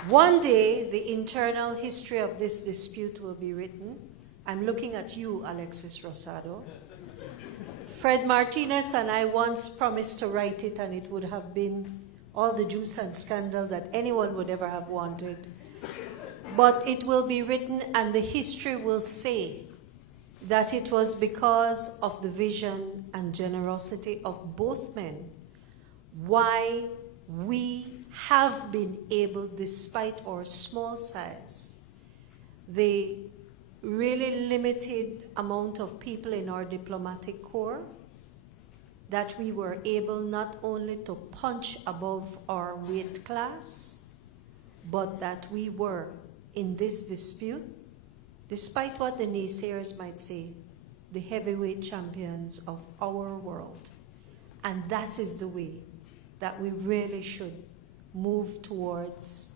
One day, the internal history of this dispute will be written. I'm looking at you, Alexis Rosado. Fred Martinez and I once promised to write it, and it would have been all the juice and scandal that anyone would ever have wanted. But it will be written, and the history will say that it was because of the vision and generosity of both men why we have been able, despite our small size, the really limited amount of people in our diplomatic corps, that we were able not only to punch above our weight class, but that we were in this dispute, despite what the naysayers might say, the heavyweight champions of our world. And that is the way that we really should move towards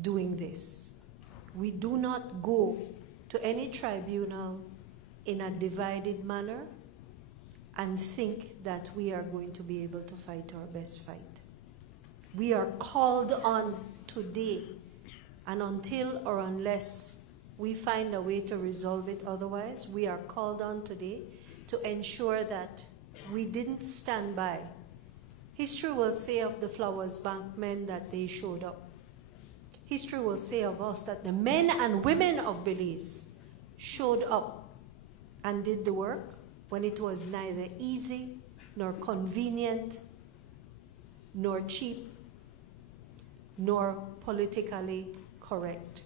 doing this. We do not go to any tribunal in a divided manner and think that we are going to be able to fight our best fight. We are called on today, and until or unless we find a way to resolve it otherwise, we are called on today to ensure that we didn't stand by. History will say of the Flowers Bank men that they showed up. History will say of us that the men and women of Belize showed up and did the work when it was neither easy, nor convenient, nor cheap, nor politically correct.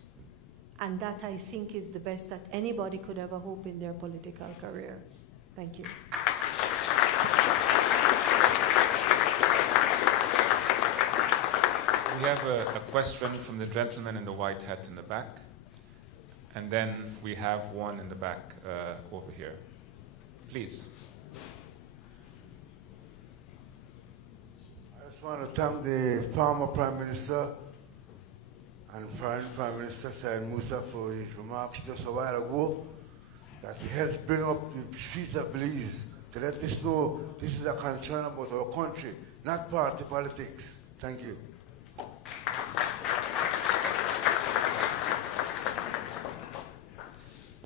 And that, I think, is the best that anybody could ever hope in their political career. Thank you. We have a question from the gentleman in the white hat in the back. And then we have one in the back over here. Please. I just want to thank the former Prime Minister and Prime Minister Said Musa for his remarks just a while ago, that he helped bring up the streets of Belize to let us know this is a concern about our country, not party politics. Thank you.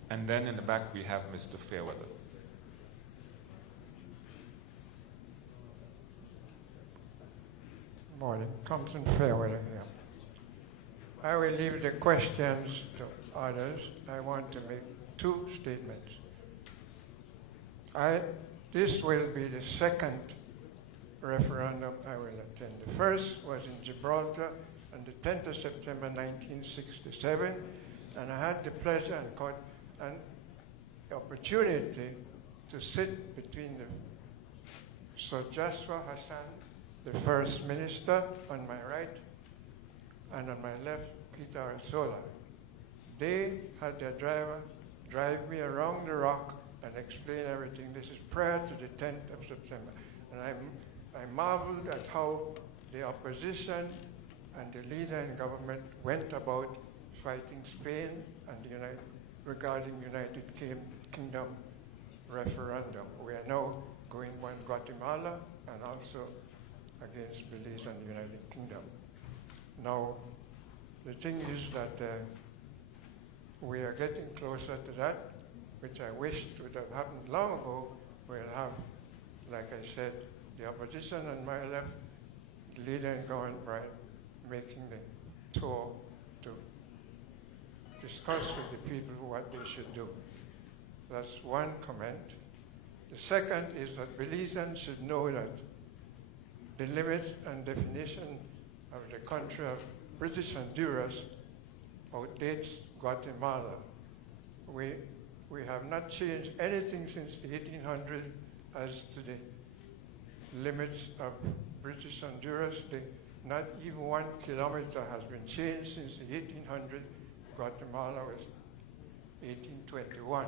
And then in the back we have Mr. Fairweather. Morning, Thompson Fairweather here. I will leave the questions to others. I want to make two statements. This will be the second referendum I will attend. The first was in Gibraltar on the 10th of September 1967, and I had the pleasure and the opportunity to sit between Sir Joshua Hassan, the First Minister, on my right, and on my left, Peter Arsola. They had their driver drive me around the rock and explain everything. This is prior to the 10th of September. And I marveled at how the opposition and the leader in government went about fighting Spain and regarding United Kingdom referendum. We are now going on Guatemala and also against Belize and the United Kingdom. Now, the thing is that we are getting closer to that, which I wished would have happened long ago. We'll have, like I said, the opposition on my left, the leader in government right, making the tour to discuss with the people what they should do. That's one comment. The second is that Belizeans should know that the limits and definition of the country of British Honduras outdates Guatemala. We have not changed anything since the 1800s as to the limits of British Honduras. Not even 1 kilometer has been changed since the 1800s. Guatemala was 1821.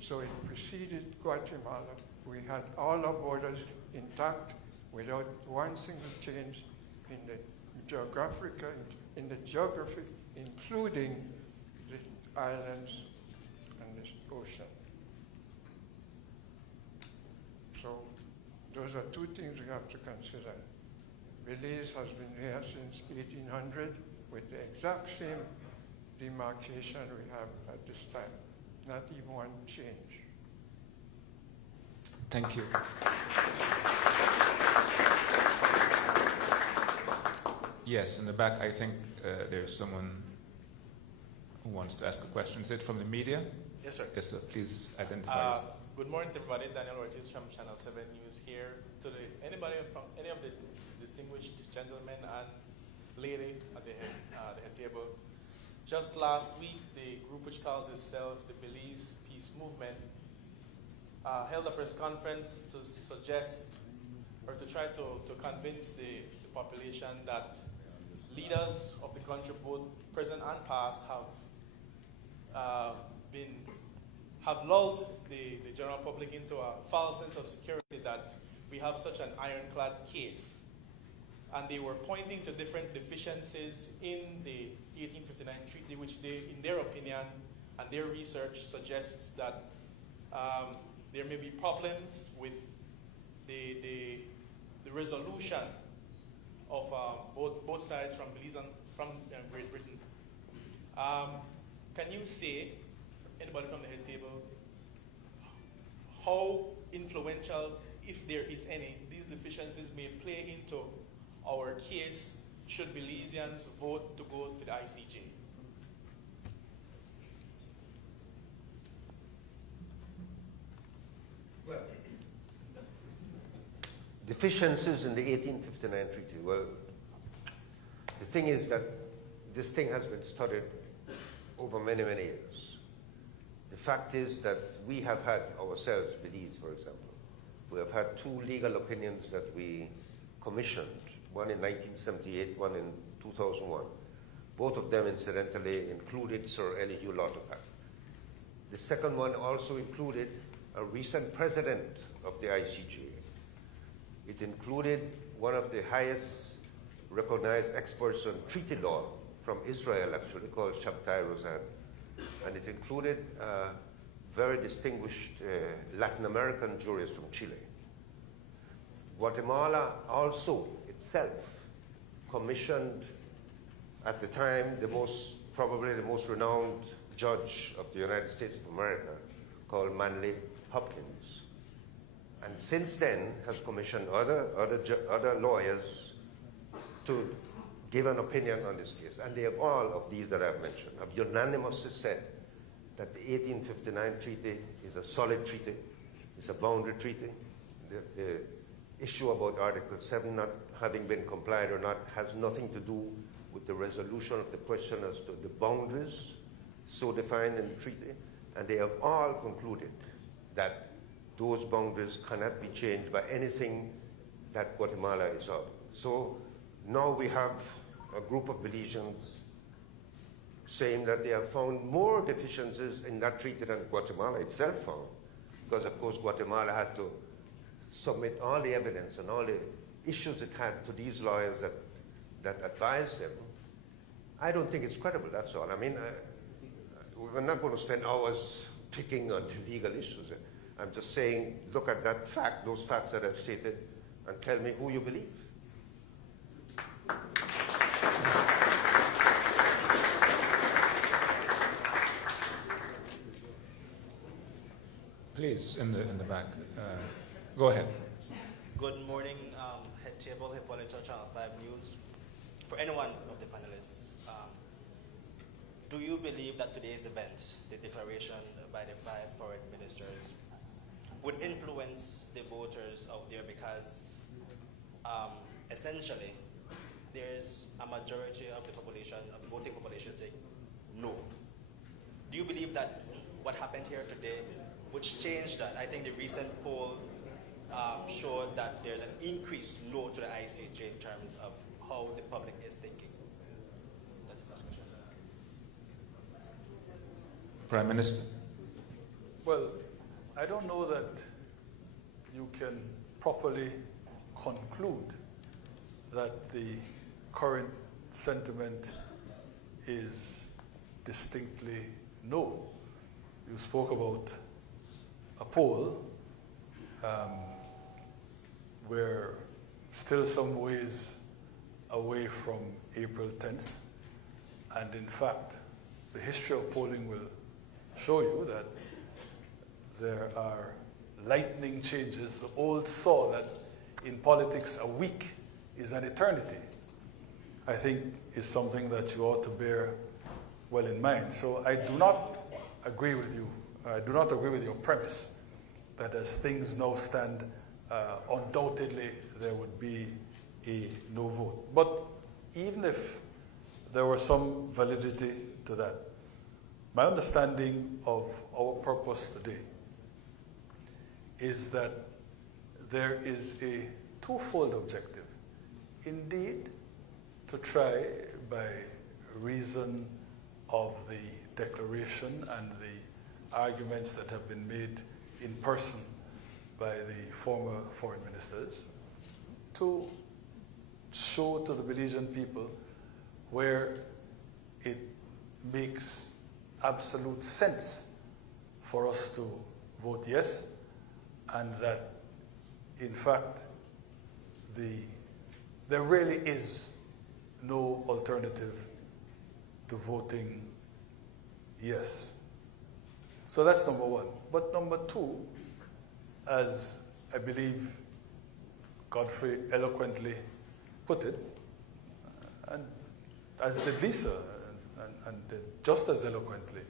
So it preceded Guatemala. We had all our borders intact without one single change in the geography, including the islands and the ocean. So those are two things we have to consider. Belize has been here since 1800 with the exact same demarcation we have at this time, not even one change. Thank you. Yes, in the back, I think there's someone who wants to ask a question. Is it from the media? Yes, sir. Yes, sir. Please identify yourself. Good morning to everybody. Daniel Ortiz from Channel 7 News here. Anybody from any of the distinguished gentlemen and lady at the head table, just last week, the group which calls itself the Belize Peace Movement held a press conference to suggest or to try to convince the population that leaders of the country, both present and past, have lulled the general public into a false sense of security that we have such an ironclad case. And they were pointing to different deficiencies in the 1859 treaty, which they, in their opinion and their research, suggests that there may be problems with the resolution of both sides from Belize and from Great Britain. Can you say, anybody from the head table, how influential, if there is any, these deficiencies may play into our case should Belizeans vote to go to the ICJ? Well, deficiencies in the 1859 treaty. Well, the thing is that this thing has been studied over many, many years. The fact is that we have had ourselves, Belize, for example, we have had two legal opinions that we commissioned, one in 1978, one in 2001. Both of them, incidentally, included Sir Elihu Lauterbach. The second one also included a recent president of the ICJ. It included one of the highest recognized experts on treaty law from Israel, actually, called Shabtai Rozan. And it included very distinguished Latin American jurists from Chile. Guatemala also itself commissioned, at the time, probably the most renowned judge of the United States of America, called Manley Hopkins. And since then has commissioned other lawyers to give an opinion on this case. And they have all of these that I've mentioned have unanimously said that the 1859 treaty is a solid treaty, it's a boundary treaty. The issue about Article 7 not having been complied or not has nothing to do with the resolution of the question as to the boundaries so defined in the treaty. And they have all concluded that those boundaries cannot be changed by anything that Guatemala is of. So now we have a group of Belizeans saying that they have found more deficiencies in that treaty than Guatemala itself found, because of course Guatemala had to submit all the evidence and all the issues it had to these lawyers that advised them. I don't think it's credible, that's all. I mean, we're not going to spend hours picking on the legal issues. I'm just saying, look at that fact, those facts that I've stated, and tell me who you believe. Please, in the back. Go ahead. Good morning, Head Table, Hippolyta, Channel 5 News. For any one of the panelists, do you believe that today's event, the declaration by the 5 foreign ministers, would influence the voters out there? Because essentially, there's a majority of the population, of the voting population, saying no. Do you believe that what happened here today would change that? I think the recent poll showed that there's an increased no to the ICJ in terms of how the public is thinking. That's the first question. Prime Minister. Well, I don't know that you can properly conclude that the current sentiment is distinctly no. You spoke about a poll. We're still some ways away from April 10th. And in fact, the history of polling will show you that there are lightning changes. The old saw that in politics a week is an eternity, I think is something that you ought to bear well in mind. So I do not agree with you. I do not agree with your premise that as things now stand, undoubtedly there would be a no vote. But even if there were some validity to to that. My understanding of our purpose today is that there is a twofold objective. Indeed, to try, by reason of the declaration and the arguments that have been made in person by the former foreign ministers, to show to the Belizean people where it makes absolute sense for us to vote yes, and that, in fact, there really is no alternative to voting yes. So that's number one. But number two, as I believe Godfrey eloquently put it, and as did Lisa, and did just as eloquently,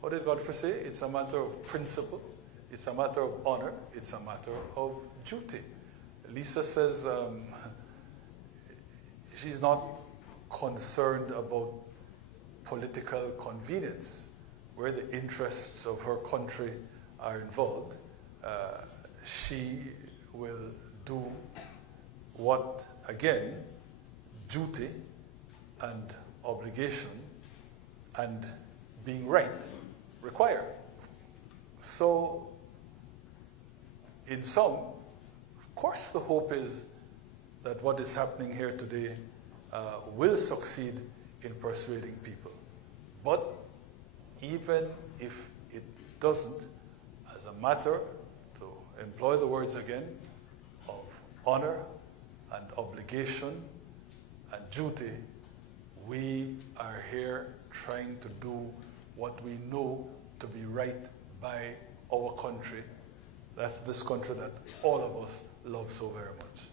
what did Godfrey say? It's a matter of principle, it's a matter of honor, it's a matter of duty. Lisa says she's not concerned about political convenience, where the interests of her country are involved. She will do what, again, duty and obligation and being right require. So, in sum, of course the hope is that what is happening here today will succeed in persuading people. But even if it doesn't, as a matter, to employ the words again, of honor and obligation and duty, we are here trying to do what we know to be right by our country. That's this country that all of us love so very much.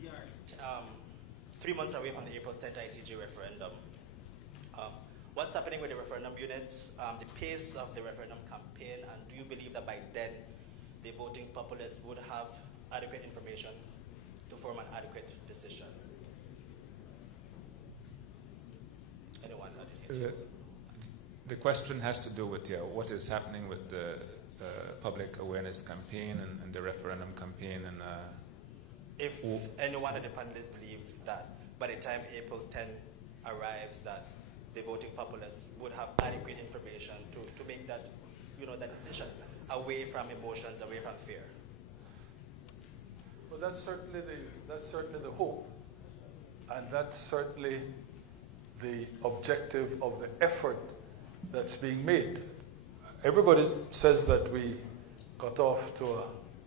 We are 3 months away from the April 10th ICJ referendum. What's happening with the referendum units, the pace of the referendum campaign, and do you believe that by then the voting populace would have adequate information to form an adequate decision? Anyone? The question has to do with what is happening with the public awareness campaign and the referendum campaign. And if anyone of the panelists believe that by the time April 10 arrives, that the voting populace would have adequate information to make that, that decision away from emotions, away from fear. Well, that's certainly the hope, and that's certainly the objective of the effort that's being made. Everybody says that we got off to a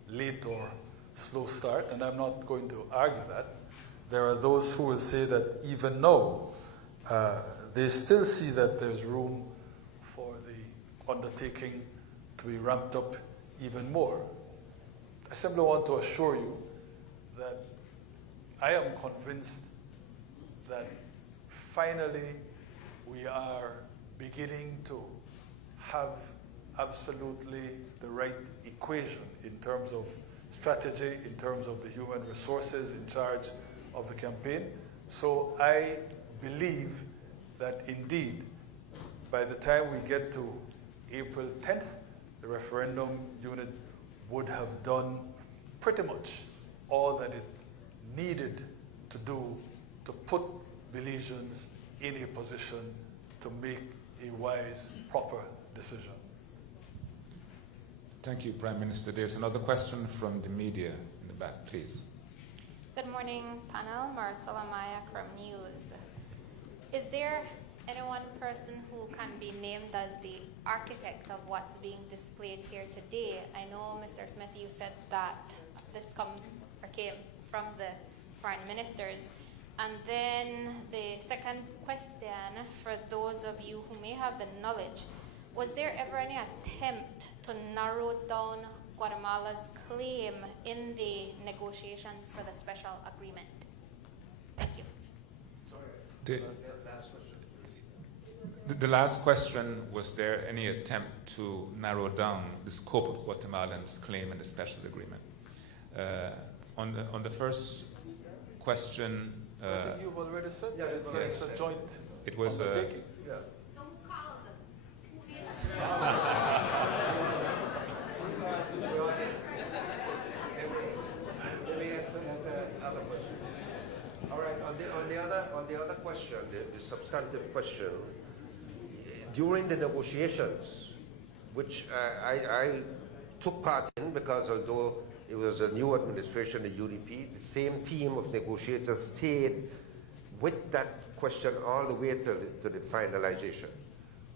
late or slow start, and I'm not going to argue that. There are those who will say that even now, they still see that there's room for the undertaking to be ramped up even more. I simply want to assure you that I am convinced that finally we are beginning to have absolutely the right equation in terms of strategy, in terms of the human resources in charge of the campaign. So I believe that indeed, by the time we get to April 10th, the referendum unit would have done pretty much all that it needed to do to put Belizeans in a position to make a wise, proper decision. Thank you, Prime Minister. There's another question from the media in the back, please. Good morning, panel. Marcela Maya from News. Is there any one person who can be named as the architect of what's being displayed here today? I know, Mr. Smith, you said that this came from the foreign ministers. And then the second question, for those of you who may have the knowledge, was there ever any attempt to narrow down Guatemala's claim in the negotiations for the special agreement? Thank you. The last question, was there any attempt to narrow down the scope of Guatemalans' claim in the special agreement? On the first question, I think you've already said that it's a joint it was undertaking. Let me answer the other question. All right, on the other question, the substantive question, during the negotiations, which I took part in, because although it was a new administration, the UDP, the same team of negotiators stayed with that question all the way to the finalization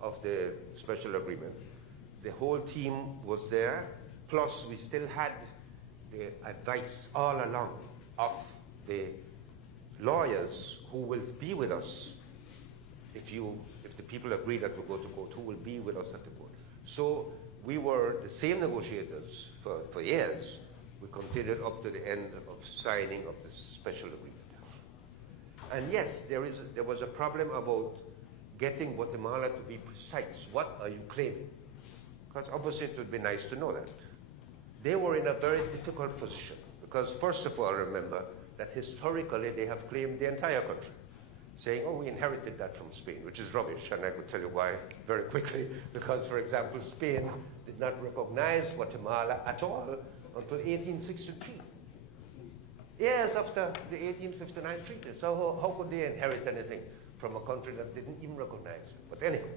of the special agreement. The whole team was there, plus we still had the advice all along of the lawyers who will be with us if the people agree that we go to court, who will be with us at the board. So we were the same negotiators for years. We continued up to the end of signing of the special agreement. And yes, there was a problem about getting Guatemala to be precise. What are you claiming? Because obviously it would be nice to know that. They were in a very difficult position because first of all, remember that historically they have claimed the entire country, saying, oh, we inherited that from Spain, which is rubbish, and I could tell you why very quickly, because, for example, Spain did not recognize Guatemala at all until 1863, years after the 1859 treaty. So how could they inherit anything from a country that didn't even recognize it? But anyway,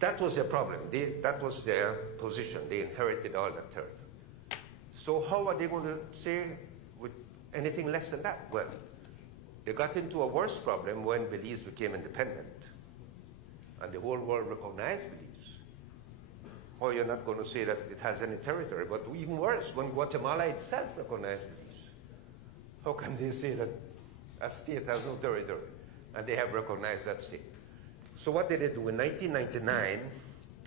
that was their problem. That was their position. They inherited all that territory. So how are they going to say with anything less than that? Well, they got into a worse problem when Belize became independent and the whole world recognized Belize. Or you're not going to say that it has any territory, but even worse, when Guatemala itself recognized Belize. How can they say that a state has no territory and they have recognized that state? So what did they do? In 1999,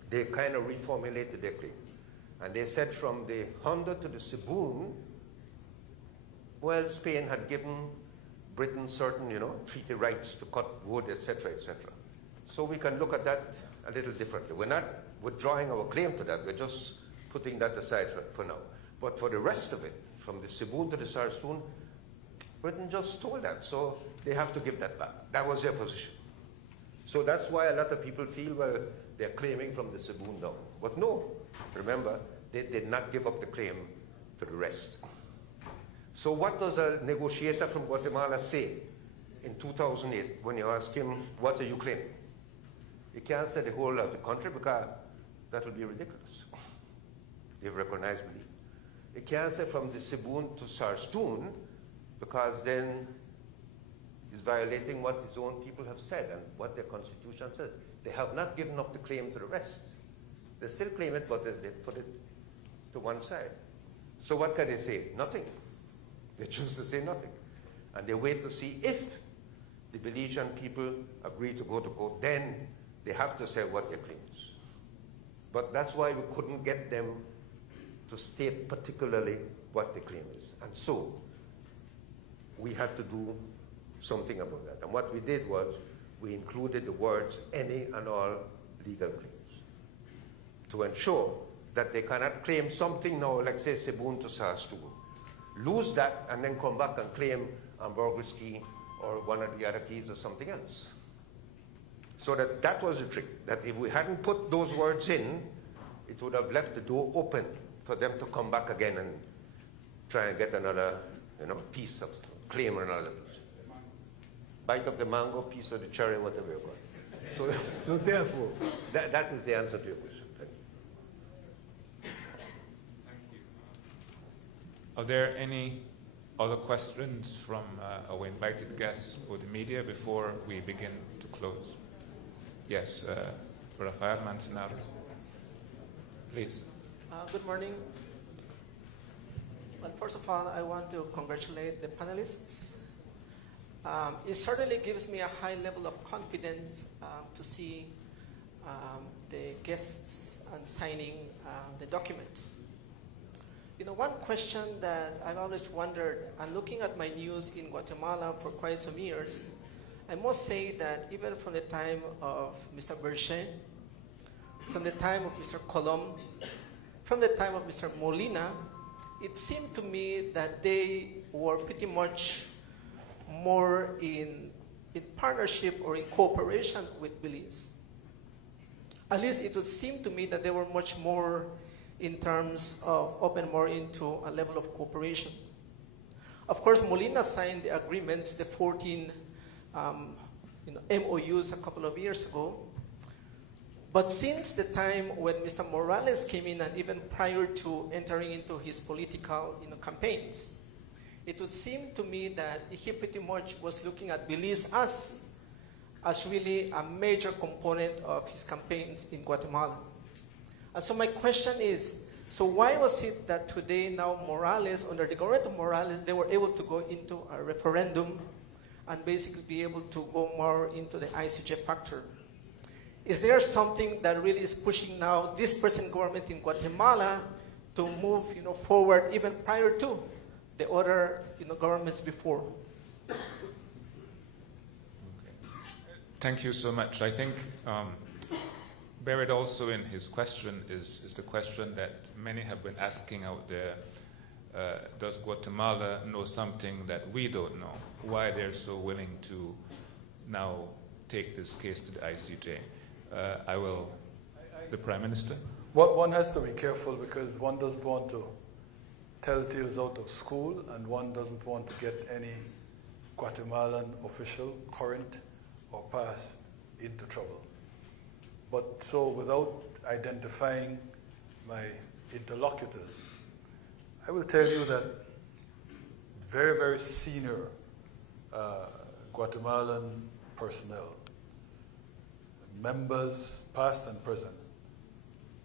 they kind of reformulated their claim. And they said from the Honda to the Sibun, well, Spain had given Britain certain, treaty rights to cut wood, etc., etc. So we can look at that a little differently. We're not withdrawing our claim to that. We're just putting that aside for now. But for the rest of it, from the Sibun to the Sarstoon, Britain just stole that. So they have to give that back. That was their position. So that's why a lot of people feel, well, they're claiming from the Sibun down. But no, remember, they did not give up the claim to the rest. So what does a negotiator from Guatemala say in 2008 when you ask him, what are you claiming? He can't say the whole of the country because that will be ridiculous. They've recognized me. He can't say from the Sibun to Sarstoon because then he's violating what his own people have said and what their constitution says. They have not given up the claim to the rest. They still claim it, but they put it to one side. So what can they say? Nothing. They choose to say nothing. And they wait to see if the Belizean people agree to go to court. Then they have to say what their claim is. But that's why we couldn't get them to state particularly what the claim is. And so we had to do something about that. And what we did was we included the words any and all legal claims to ensure that they cannot claim something now, like say Sibun to Sarstoon, lose that and then come back and claim Ambergris Key or one of the other keys or something else. So that was the trick, that if we hadn't put those words in, it would have left the door open for them to come back again and try and get another piece of claim or another piece. Bite of the mango, piece of the cherry, whatever you call it. So therefore, that is the answer to your question. Are there any other questions from our invited guests or the media before we begin to close? Yes, Rafael Manzanares, please. Good morning. Well, first of all, I want to congratulate the panelists. It certainly gives me a high level of confidence to see the guests and signing the document. One question that I've always wondered, and looking at my news in Guatemala for quite some years, I must say that even from the time of Mr. Berger, from the time of Mr. Colom, from the time of Mr. Molina, it seemed to me that they were pretty much more in partnership or in cooperation with Belize. At least it would seem to me that they were much more in terms of open more into a level of cooperation. Of course, Molina signed the agreements, the 14 MOUs a couple of years ago. But since the time when Mr. Morales came in, and even prior to entering into his political campaigns, it would seem to me that he pretty much was looking at Belize as really a major component of his campaigns in Guatemala. And so my question is, so why was it that today now Morales, under the government of Morales, they were able to go into a referendum and basically be able to go more into the ICJ factor? Is there something that really is pushing now this present government in Guatemala to move forward even prior to the other governments before? Thank you so much. I think buried also in his question is the question that many have been asking out there. Does Guatemala know something that we don't know? Why they're so willing to now take this case to the ICJ? The Prime Minister? Well, one has to be careful because one doesn't want to tell tales out of school, and one doesn't want to get any Guatemalan official, current or past, into trouble. But so without identifying my interlocutors, I will tell you that very, very senior Guatemalan personnel, members past and present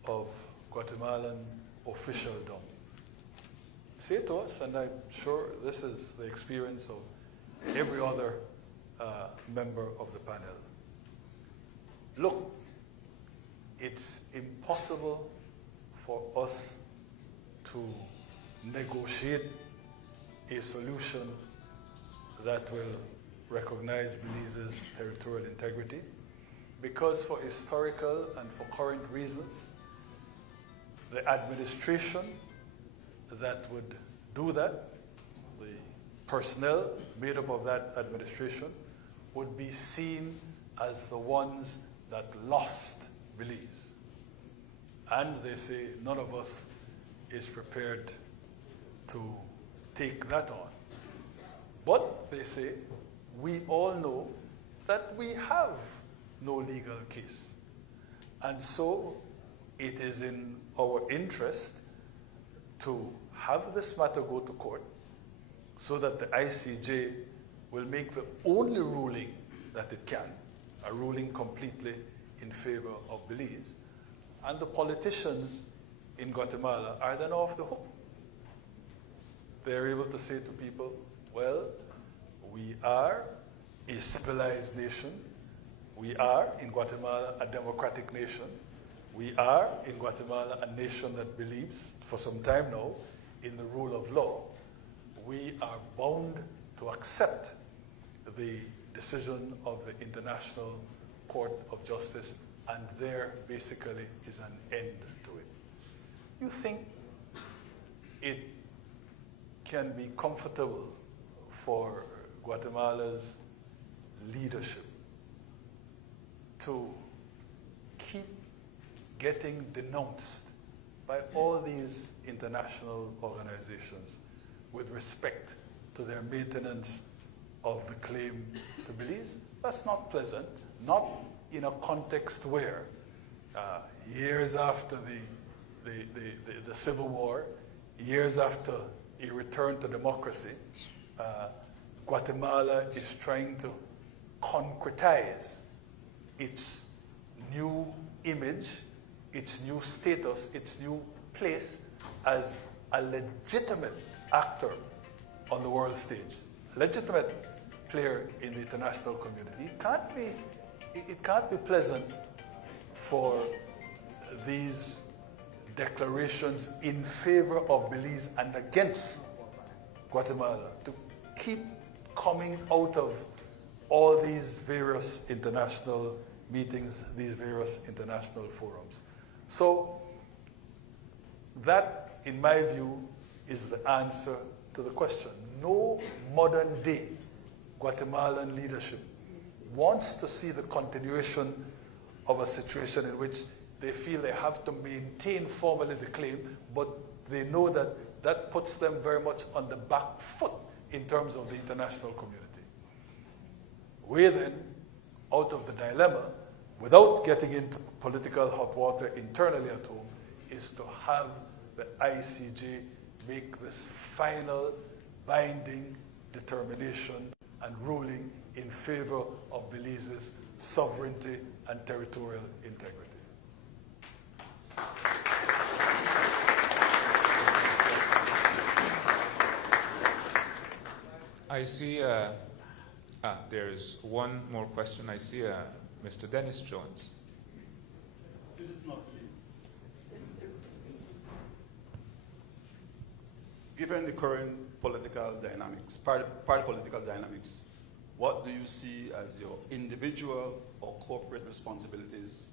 of Guatemalan officialdom, say to us, and I'm sure this is the experience of every other member of the panel, look, it's impossible for us to negotiate a solution that will recognize Belize's territorial integrity, because for historical and for current reasons, the administration that would do that, the personnel made up of that administration, would be seen as the ones that lost Belize. And they say none of us is prepared to take that on. But they say, we all know that we have no legal case. And so it is in our interest to have this matter go to court so that the ICJ will make the only ruling that it can, a ruling completely in favor of Belize. And the politicians in Guatemala are then off the hook. They're able to say to people, well, we are a civilized nation. We are, in Guatemala, a democratic nation. We are, in Guatemala, a nation that believes, for some time now, in the rule of law. We are bound to accept the decision of the International Court of Justice, and there basically is an end to it. You think it can be comfortable for Guatemala's leadership to keep getting denounced by all these international organizations with respect to their maintenance of the claim to Belize? That's not pleasant, not in a context where years after the Civil War, years after a return to democracy, Guatemala is trying to concretize its new image, its new status, its new place as a legitimate actor on the world stage, legitimate player in the international community. It can't be pleasant for these declarations in favor of Belize and against Guatemala to keep coming out of all these various international meetings, these various international forums. So that, in my view, is the answer to the question. No modern day Guatemalan leadership wants to see the continuation of a situation in which they feel they have to maintain formally the claim, but they know that that puts them very much on the back foot in terms of the international community. We then, out of the dilemma, without getting into political hot water internally at home, is to have the ICJ make this final binding determination and ruling in favor of Belize's sovereignty and territorial integrity. I see, there is one more question. I see Mr. Dennis Jones. Given the current political dynamics, party political dynamics, what do you see as your individual or corporate responsibilities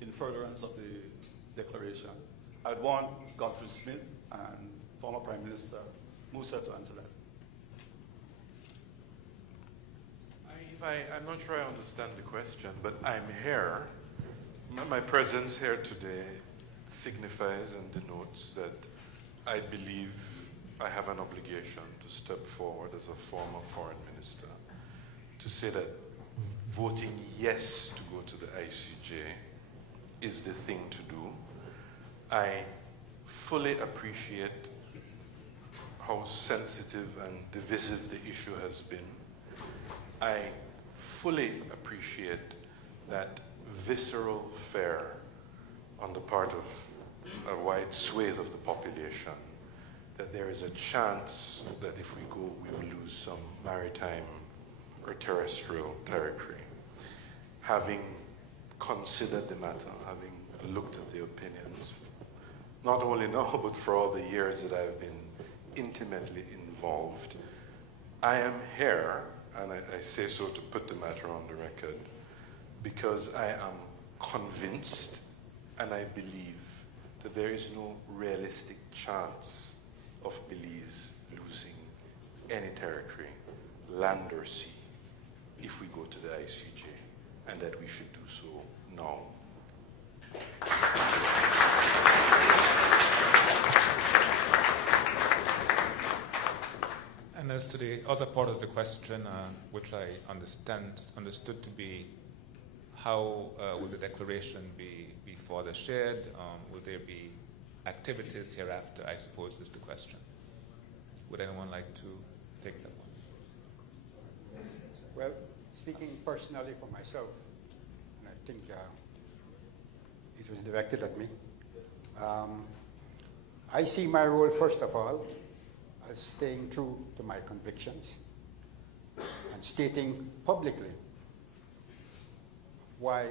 in furtherance of the declaration? I'd want Godfrey Smith and former Prime Minister Musa to answer that. I'm not sure I understand the question, but I'm here. My presence here today signifies and denotes that I believe I have an obligation to step forward as a former foreign minister to say that voting yes to go to the ICJ is the thing to do. I fully appreciate how sensitive and divisive the issue has been. I fully appreciate that visceral fear on the part of a wide swathe of the population that there is a chance that if we go, we will lose some maritime or terrestrial territory. Having considered the matter, having looked at the opinions, not only now, but for all the years that I've been intimately involved, I am here, and I say so to put the matter on the record, because I am convinced and I believe that there is no realistic chance of Belize losing any territory, land or sea, if we go to the ICJ, and that we should do so now. And as to the other part of the question, which I understood to be how will the declaration be further shared? Will there be activities hereafter, I suppose is the question. Would anyone like to take that one? Well, speaking personally for myself, and I think it was directed at me, I see my role, first of all, as staying true to my convictions and stating publicly why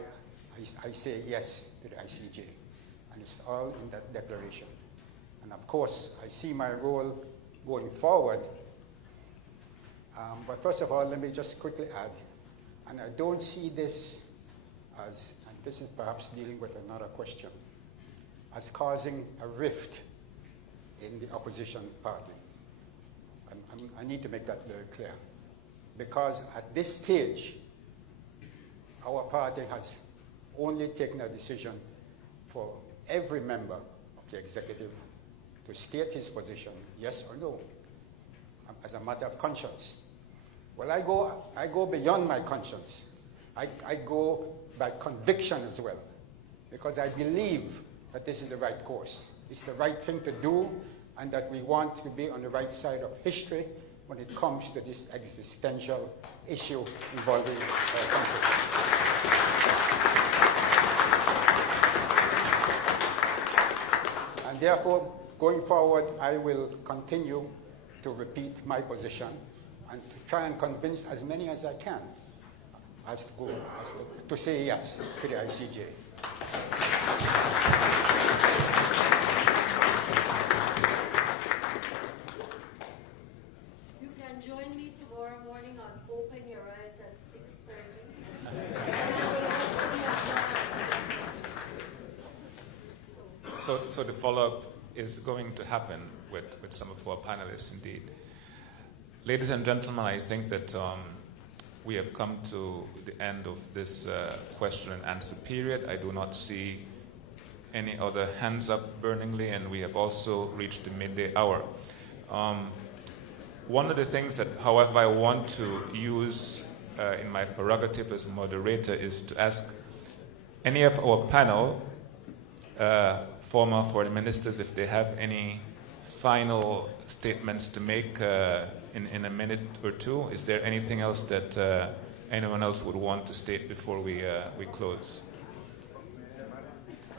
I say yes to the ICJ. And it's all in that declaration. And of course, I see my role going forward. But first of all, let me just quickly add, and I don't see this as, and this is perhaps dealing with another question, as causing a rift in the opposition party. I need to make that very clear. Because at this stage, our party has only taken a decision for every member of the executive to state his position, yes or no, as a matter of conscience. Well, I go beyond my conscience. I go by conviction as well, because I believe that this is the right course. It's the right thing to do, and that we want to be on the right side of history when it comes to this existential issue involving our country. And therefore, going forward, I will continue to repeat my position and to try and convince as many as I can to say yes to the ICJ. You can join me tomorrow morning on Open Your Eyes at 6:30. So the follow-up is going to happen with some of our panelists indeed. Ladies and gentlemen, I think that we have come to the end of this question and answer period. I do not see any other hands up burningly, and we have also reached the midday hour. One of the things that, however, I want to use in my prerogative as moderator is to ask any of our panel, former foreign ministers, if they have any final statements to make in a minute or two. Is there anything else that anyone else would want to state before we close?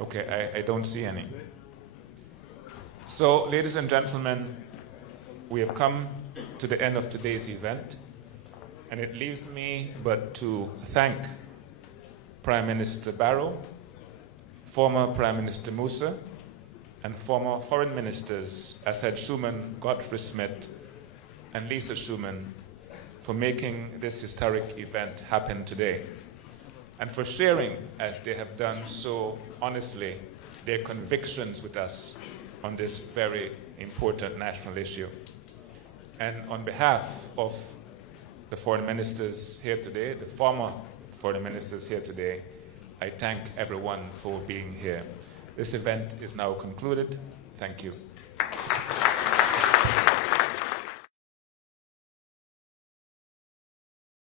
Okay, I don't see any. So, ladies and gentlemen, we have come to the end of today's event, and it leaves me but to thank Prime Minister Barrow, former Prime Minister Musa, and former foreign ministers Assad Schuman, Godfrey Smith, and Lisa Schuman for making this historic event happen today, and for sharing, as they have done so honestly, their convictions with us on this very important national issue. And on behalf of the foreign ministers here today, the former foreign ministers here today, I thank everyone for being here. This event is now concluded. Thank you.